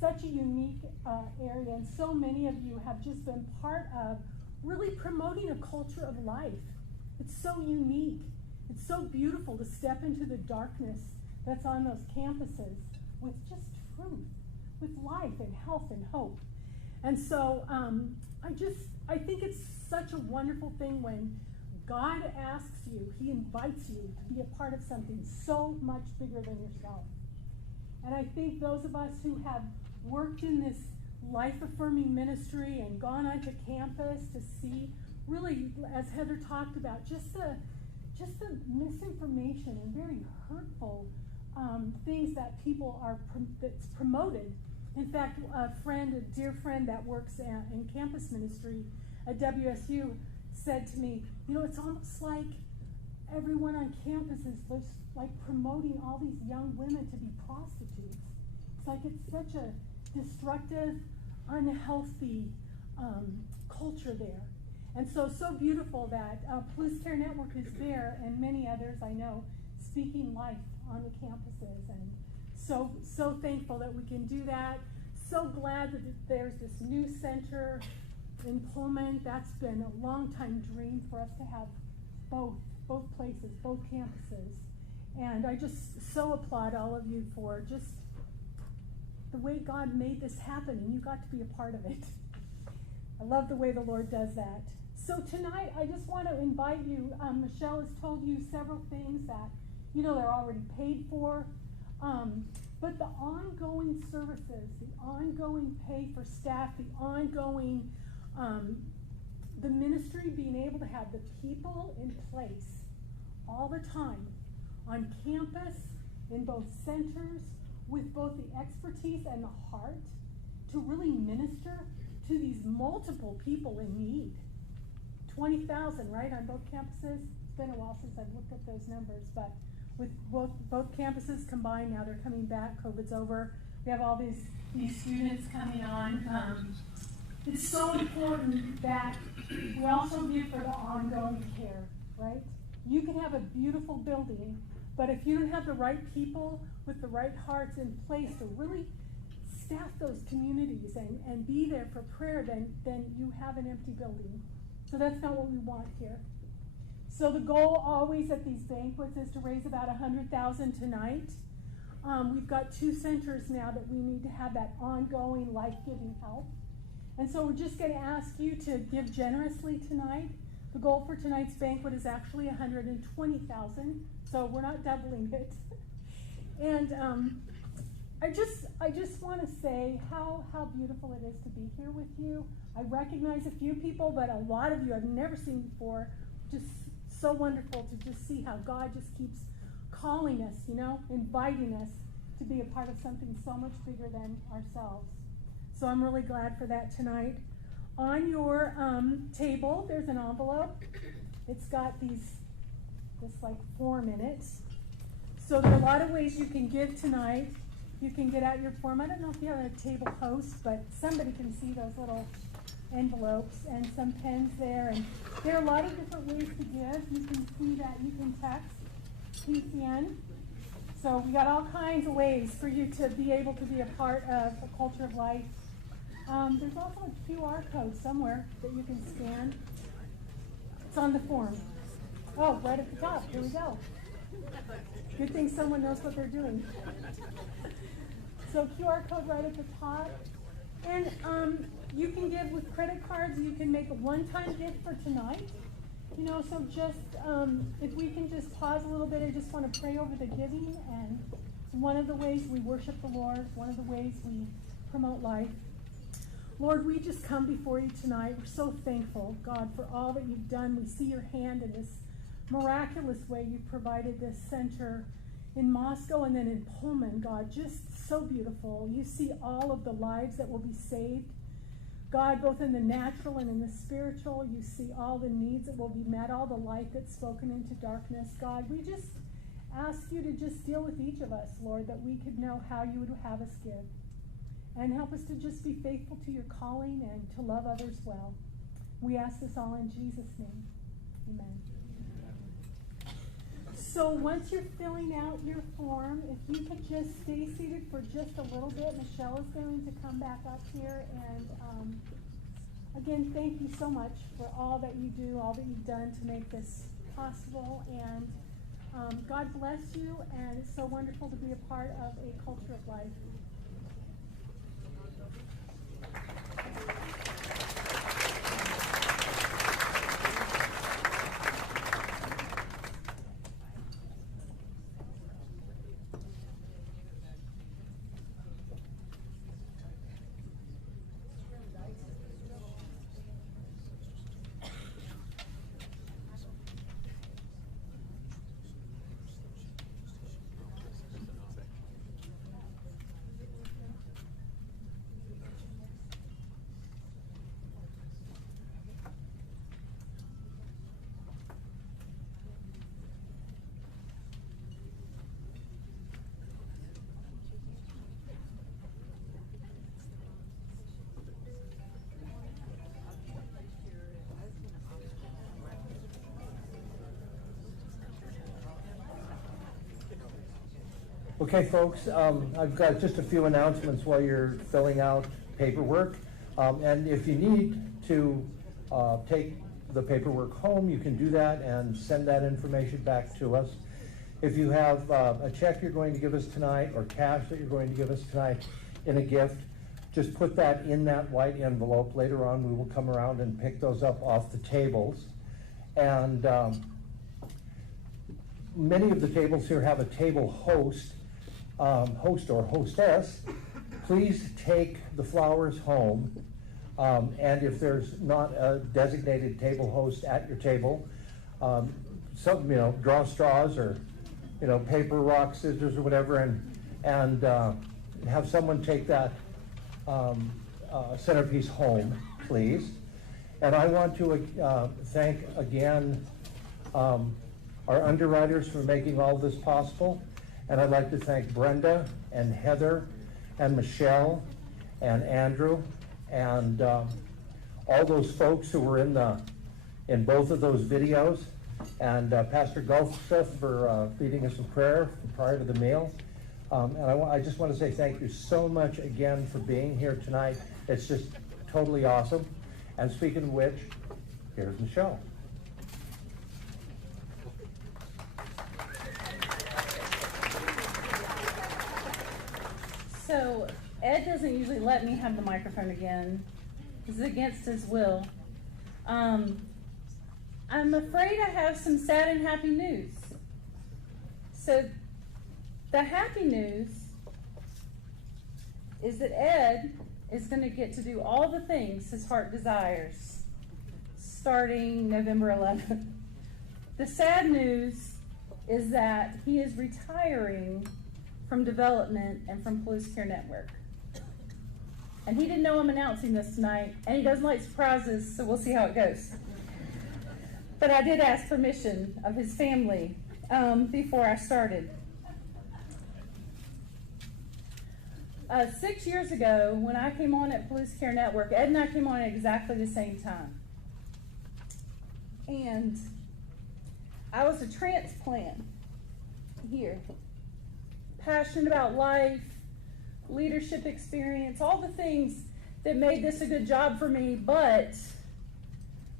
Such a unique area, and so many of you have just been part of really promoting a culture of life. It's so unique. It's so beautiful to step into the darkness that's on those campuses with just truth, with life and health and hope. And so I think it's such a wonderful thing when God asks you, He invites you to be a part of something so much bigger than yourself. And I think those of us who have worked in this life-affirming ministry and gone onto campus to see, really, as Heather talked about, just the misinformation and very hurtful things that people are that's promoted. In fact, a dear friend that works in campus ministry at WSU said to me, it's almost like everyone on campus is just like promoting all these young women to be prostitutes. It's like it's such a destructive, unhealthy culture there. And so beautiful that Police Care Network is there, and many others I know, speaking life on the campuses. And so thankful that we can do that. So glad that there's this new center in Pullman. That's been a long time dream for us to have both places, both campuses. And I just so applaud all of you for just the way God made this happen, and you got to be a part of it. I love the way the Lord does that. So tonight, I just want to invite you. Michelle has told you several things that, they're already paid for. But the ongoing services, the ongoing pay for staff, the ongoing, the ministry being able to have the people in place all the time on campus, in both centers, with both the expertise and the heart to really minister to these multiple people in need. 20,000, right, on both campuses? It's been a while since I've looked at those numbers, but with both campuses combined, now they're coming back, COVID's over. We have all these students coming on. It's so important that we also give for the ongoing care, right? You can have a beautiful building, but if you don't have the right people with the right hearts in place to really staff those communities and be there for prayer, then you have an empty building. So that's not what we want here. So the goal always at these banquets is to raise about $100,000 tonight. We've got 2 centers now that we need to have that ongoing life-giving help. And so we're just going to ask you to give generously tonight. The goal for tonight's banquet is actually $120,000, so we're not doubling it. And I just want to say how beautiful it is to be here with you. I recognize a few people, but a lot of you I've never seen before. Just so wonderful to just see how God just keeps calling us, inviting us to be a part of something so much bigger than ourselves. So I'm really glad for that tonight. On your table, there's an envelope. It's got this like form in it. So there are a lot of ways you can give tonight. You can get out your form. I don't know if you have a table post, but somebody can see those little envelopes and some pens there. And there are a lot of different ways to give. You can see that you can text PCN. So we got all kinds of ways for you to be able to be a part of a culture of life. There's also a QR code somewhere that you can scan. It's on the form. Oh, right at the top. Here we go. Good thing someone knows what they're doing. So QR code right at the top. And you can give with credit cards. You can make a one-time gift for tonight. So just if we can just pause a little bit, I just want to pray over the giving. And it's one of the ways we worship the Lord, one of the ways we promote life. Lord, we just come before you tonight. We're so thankful, God, for all that you've done. We see your hand in this miraculous way you've provided this center in Moscow and then in Pullman, God, just so beautiful. You see all of the lives that will be saved. God, both in the natural and in the spiritual, you see all the needs that will be met, all the light that's spoken into darkness. God, we just ask you to just deal with each of us, Lord, that we could know how you would have us give. And help us to just be faithful to your calling and to love others well. We ask this all in Jesus' name. Amen. So once you're filling out your form, if you could just stay seated for just a little bit. Michelle is going to come back up here. And again, thank you so much for all that you do, all that you've done to make this possible. And God bless you. And it's so wonderful to be a part of a culture of life. Okay, folks, I've got just a few announcements while you're filling out paperwork. And if you need to take the paperwork home, you can do that and send that information back to us. If you have a check you're going to give us tonight or cash that you're going to give us tonight in a gift, just put that in that white envelope. Later on, we will come around and pick those up off the tables. And many of the tables here have a table host or hostess. Please take the flowers home. And if there's not a designated table host at your table, draw straws or, paper, rock, scissors, or whatever, and have someone take that centerpiece home, please. And I want to thank again our underwriters for making all this possible. And I'd like to thank Brenda and Heather and Michelle and Andrew and all those folks who were in both of those videos, and Pastor Gulfseth for leading us in prayer prior to the meal. And I just want to say thank you so much again for being here tonight. It's just totally awesome. And speaking of which, here's Michelle. So Ed doesn't usually let me have the microphone again. This is against his will. I'm afraid I have some sad and happy news. So the happy news is that Ed is going to get to do all the things his heart desires starting November 11th. The sad news is that he is retiring from development and from Police Care Network. And he didn't know I'm announcing this tonight, and he doesn't like surprises, so we'll see how it goes. But I did ask permission of his family before I started. 6 years ago, when I came on at Police Care Network, Ed and I came on at exactly the same time. And I was a transplant here. Passionate about life, leadership experience, all the things that made this a good job for me, but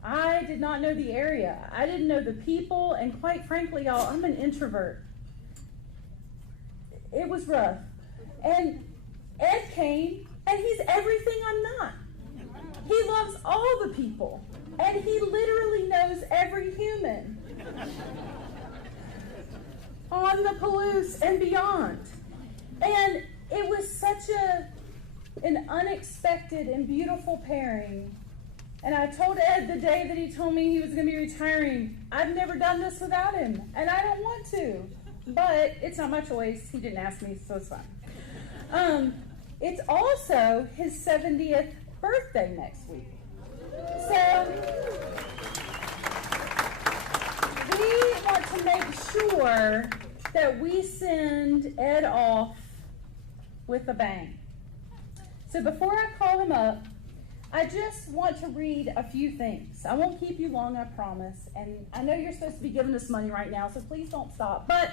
I did not know the area. I didn't know the people, and quite frankly, y'all, I'm an introvert. It was rough. And Ed came, and he's everything I'm not. He loves all the people, and he literally knows every human on the Palouse and beyond. And it was such an unexpected and beautiful pairing. And I told Ed the day that he told me he was going to be retiring, I've never done this without him, and I don't want to. But it's not my choice. He didn't ask me, so it's fine. It's also his 70th birthday next week. So we want to make sure that we send Ed off with a bang. So before I call him up, I just want to read a few things. I won't keep you long, I promise. And I know you're supposed to be giving us money right now, so please don't stop. But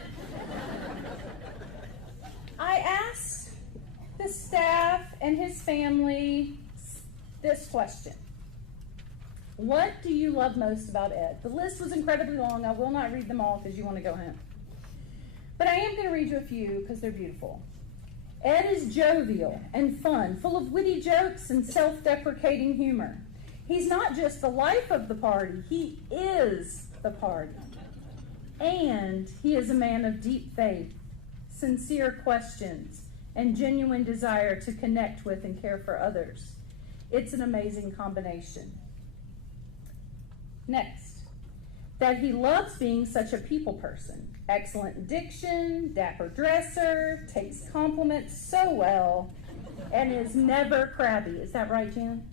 I asked the staff and his family this question. What do you love most about Ed? The list was incredibly long. I will not read them all because you want to go home. But I am going to read you a few because they're beautiful. Ed is jovial and fun, full of witty jokes and self-deprecating humor. He's not just the life of the party, he is the party. And he is a man of deep faith, sincere questions, and genuine desire to connect with and care for others. It's an amazing combination. Next, that he loves being such a people person. Excellent diction, dapper dresser, takes compliments so well, and is never crabby. Is that right, Jan?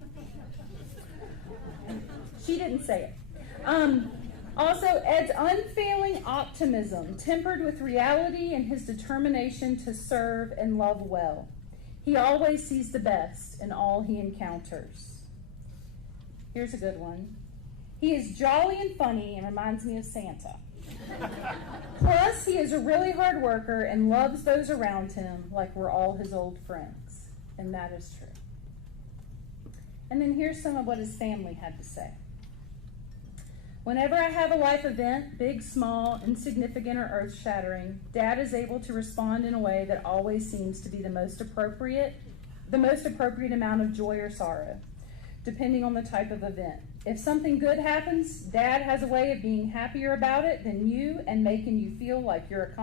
She didn't say it. Also, Ed's unfailing optimism, tempered with reality and his determination to serve and love well. He always sees the best in all he encounters. Here's a good one. He is jolly and funny and reminds me of Santa. Plus, he is a really hard worker and loves those around him like we're all his old friends. And that is true. And then here's some of what his family had to say. Whenever I have a life event, big, small, insignificant, or earth-shattering, Dad is able to respond in a way that always seems to be the most appropriate amount of joy or sorrow, depending on the type of event. If something good happens, Dad has a way of being happier about it than you and making you feel like your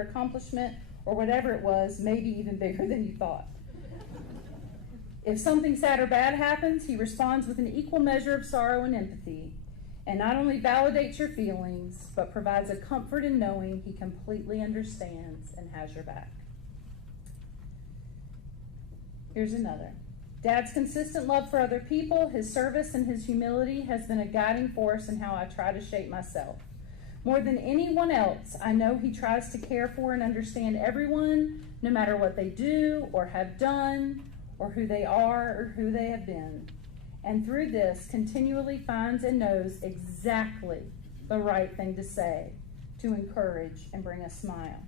accomplishment or whatever it was may be even bigger than you thought. If something sad or bad happens, he responds with an equal measure of sorrow and empathy, and not only validates your feelings, but provides a comfort in knowing he completely understands and has your back. Here's another. Dad's consistent love for other people, his service, and his humility has been a guiding force in how I try to shape myself. More than anyone else, I know he tries to care for and understand everyone, no matter what they do or have done, or who they are or who they have been. And through this, continually finds and knows exactly the right thing to say, to encourage and bring a smile.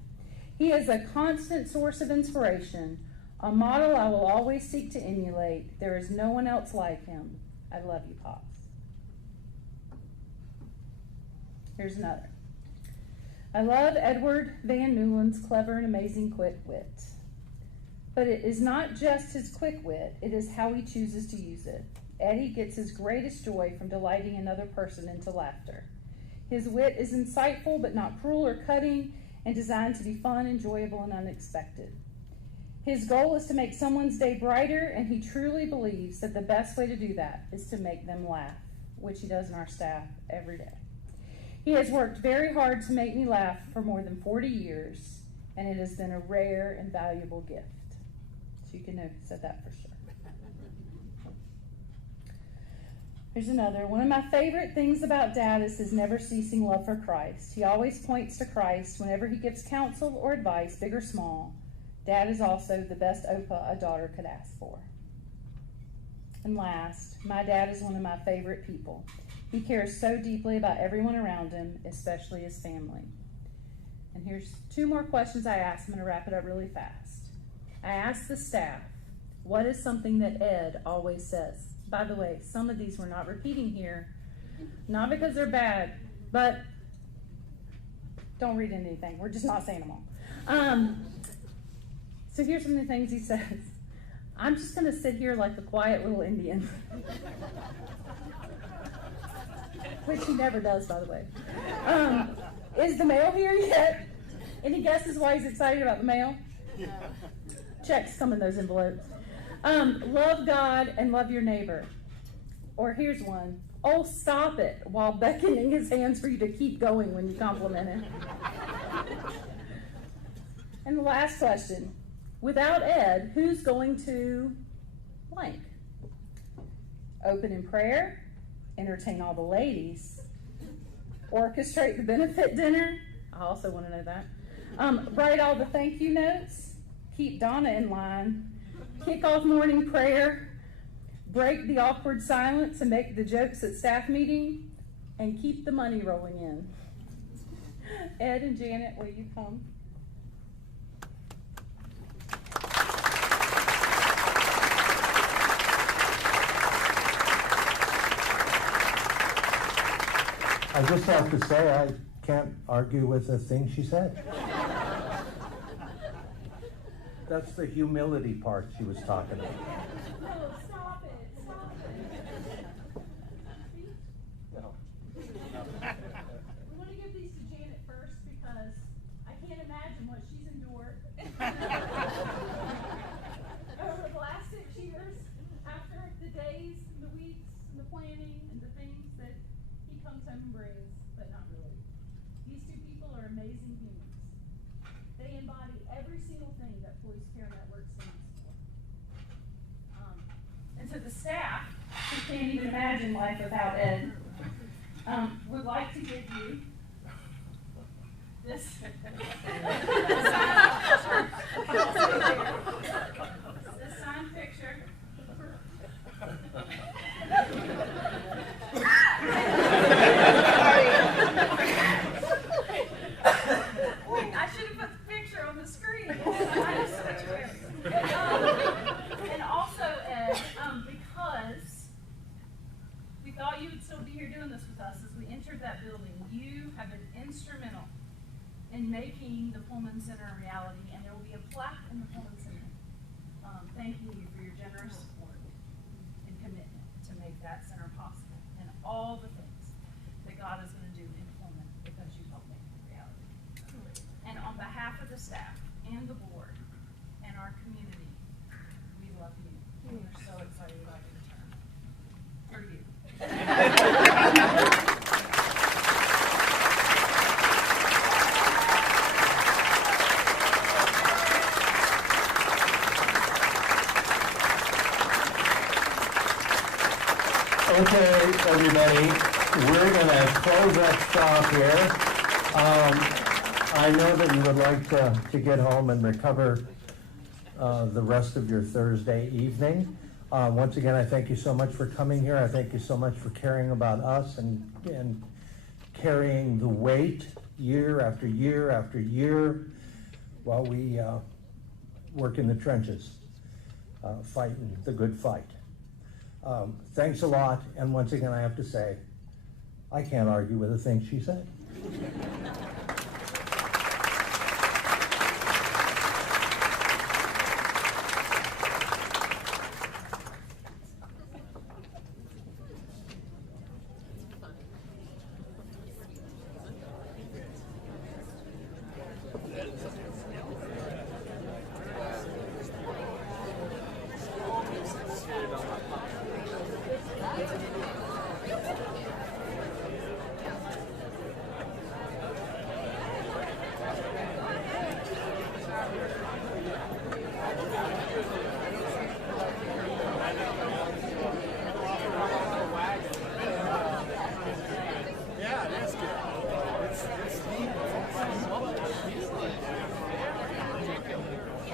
He is a constant source of inspiration, a model I will always seek to emulate. There is no one else like him. I love you, Pops. Here's another. I love Edward Van Newland's clever and amazing quick wit. But it is not just his quick wit, it is how he chooses to use it. Eddie gets his greatest joy from delighting another person into laughter. His wit is insightful but not cruel or cutting, and designed to be fun, enjoyable, and unexpected. His goal is to make someone's day brighter, and he truly believes that the best way to do that is to make them laugh, which he does in our staff every day. He has worked very hard to make me laugh for more than 40 years, and it has been a rare and valuable gift. So you can know he said that for sure. Here's another. One of my favorite things about Dad is his never-ceasing love for Christ. He always points to Christ whenever he gives counsel or advice, big or small. Dad is also the best Opa a daughter could ask for. And last, my dad is one of my favorite people. He cares so deeply about everyone around him, especially his family. And here's 2 more questions I asked. I'm going to wrap it up really fast. I asked the staff, what is something that Ed always says? By the way, some of these we're not repeating here, not because they're bad, but don't read anything. We're just not saying them all. So here's some of the things he says. I'm just going to sit here like a quiet little Indian. Which he never does, by the way. Is the mail here yet? Any guesses why he's excited about the mail? Checks come in those envelopes. Love God and love your neighbor. Or here's one. Oh, stop it, while beckoning his hands for you to keep going when you compliment him. And the last question. Without Ed, who's going to blank? Open in prayer, entertain all the ladies, orchestrate the benefit dinner. I also want to know that. Write all the thank you notes, keep Donna in line, kick off morning prayer, break the awkward silence and make the jokes at staff meeting, and keep the money rolling in. Ed and Janet, will you come? I just have to say, I can't argue with a thing she said. That's the humility part she was talking about. No, stop it. Stop it. No. We want to give these to Janet first because I can't imagine what she's endured over the last 6 years after the days, and the weeks, and the planning, and the things that he comes home and brings, but not really. These 2 people are amazing humans. They embody every single thing that Police Care Network stands for. And so the staff, who can't even imagine life without Ed, would like to give you this. This signed picture. have been instrumental in making the Pullman Center a reality, and there will be a plaque in the Pullman Center thanking you for your generous support and commitment to make that center possible, and all the things that God is going to do in Pullman because you helped make it a reality. And on behalf of the staff and the board and our community, we love you. We're so excited about your return. For you. Okay, everybody, we're going to close up shop here. I know that you would like to get home and recover the rest of your Thursday evening. Once again, I thank you so much for coming here. I thank you so much for caring about us and carrying the weight year after year after year while we work in the trenches, fighting the good fight. Thanks a lot, and once again, I have to say, I can't argue with a thing she said.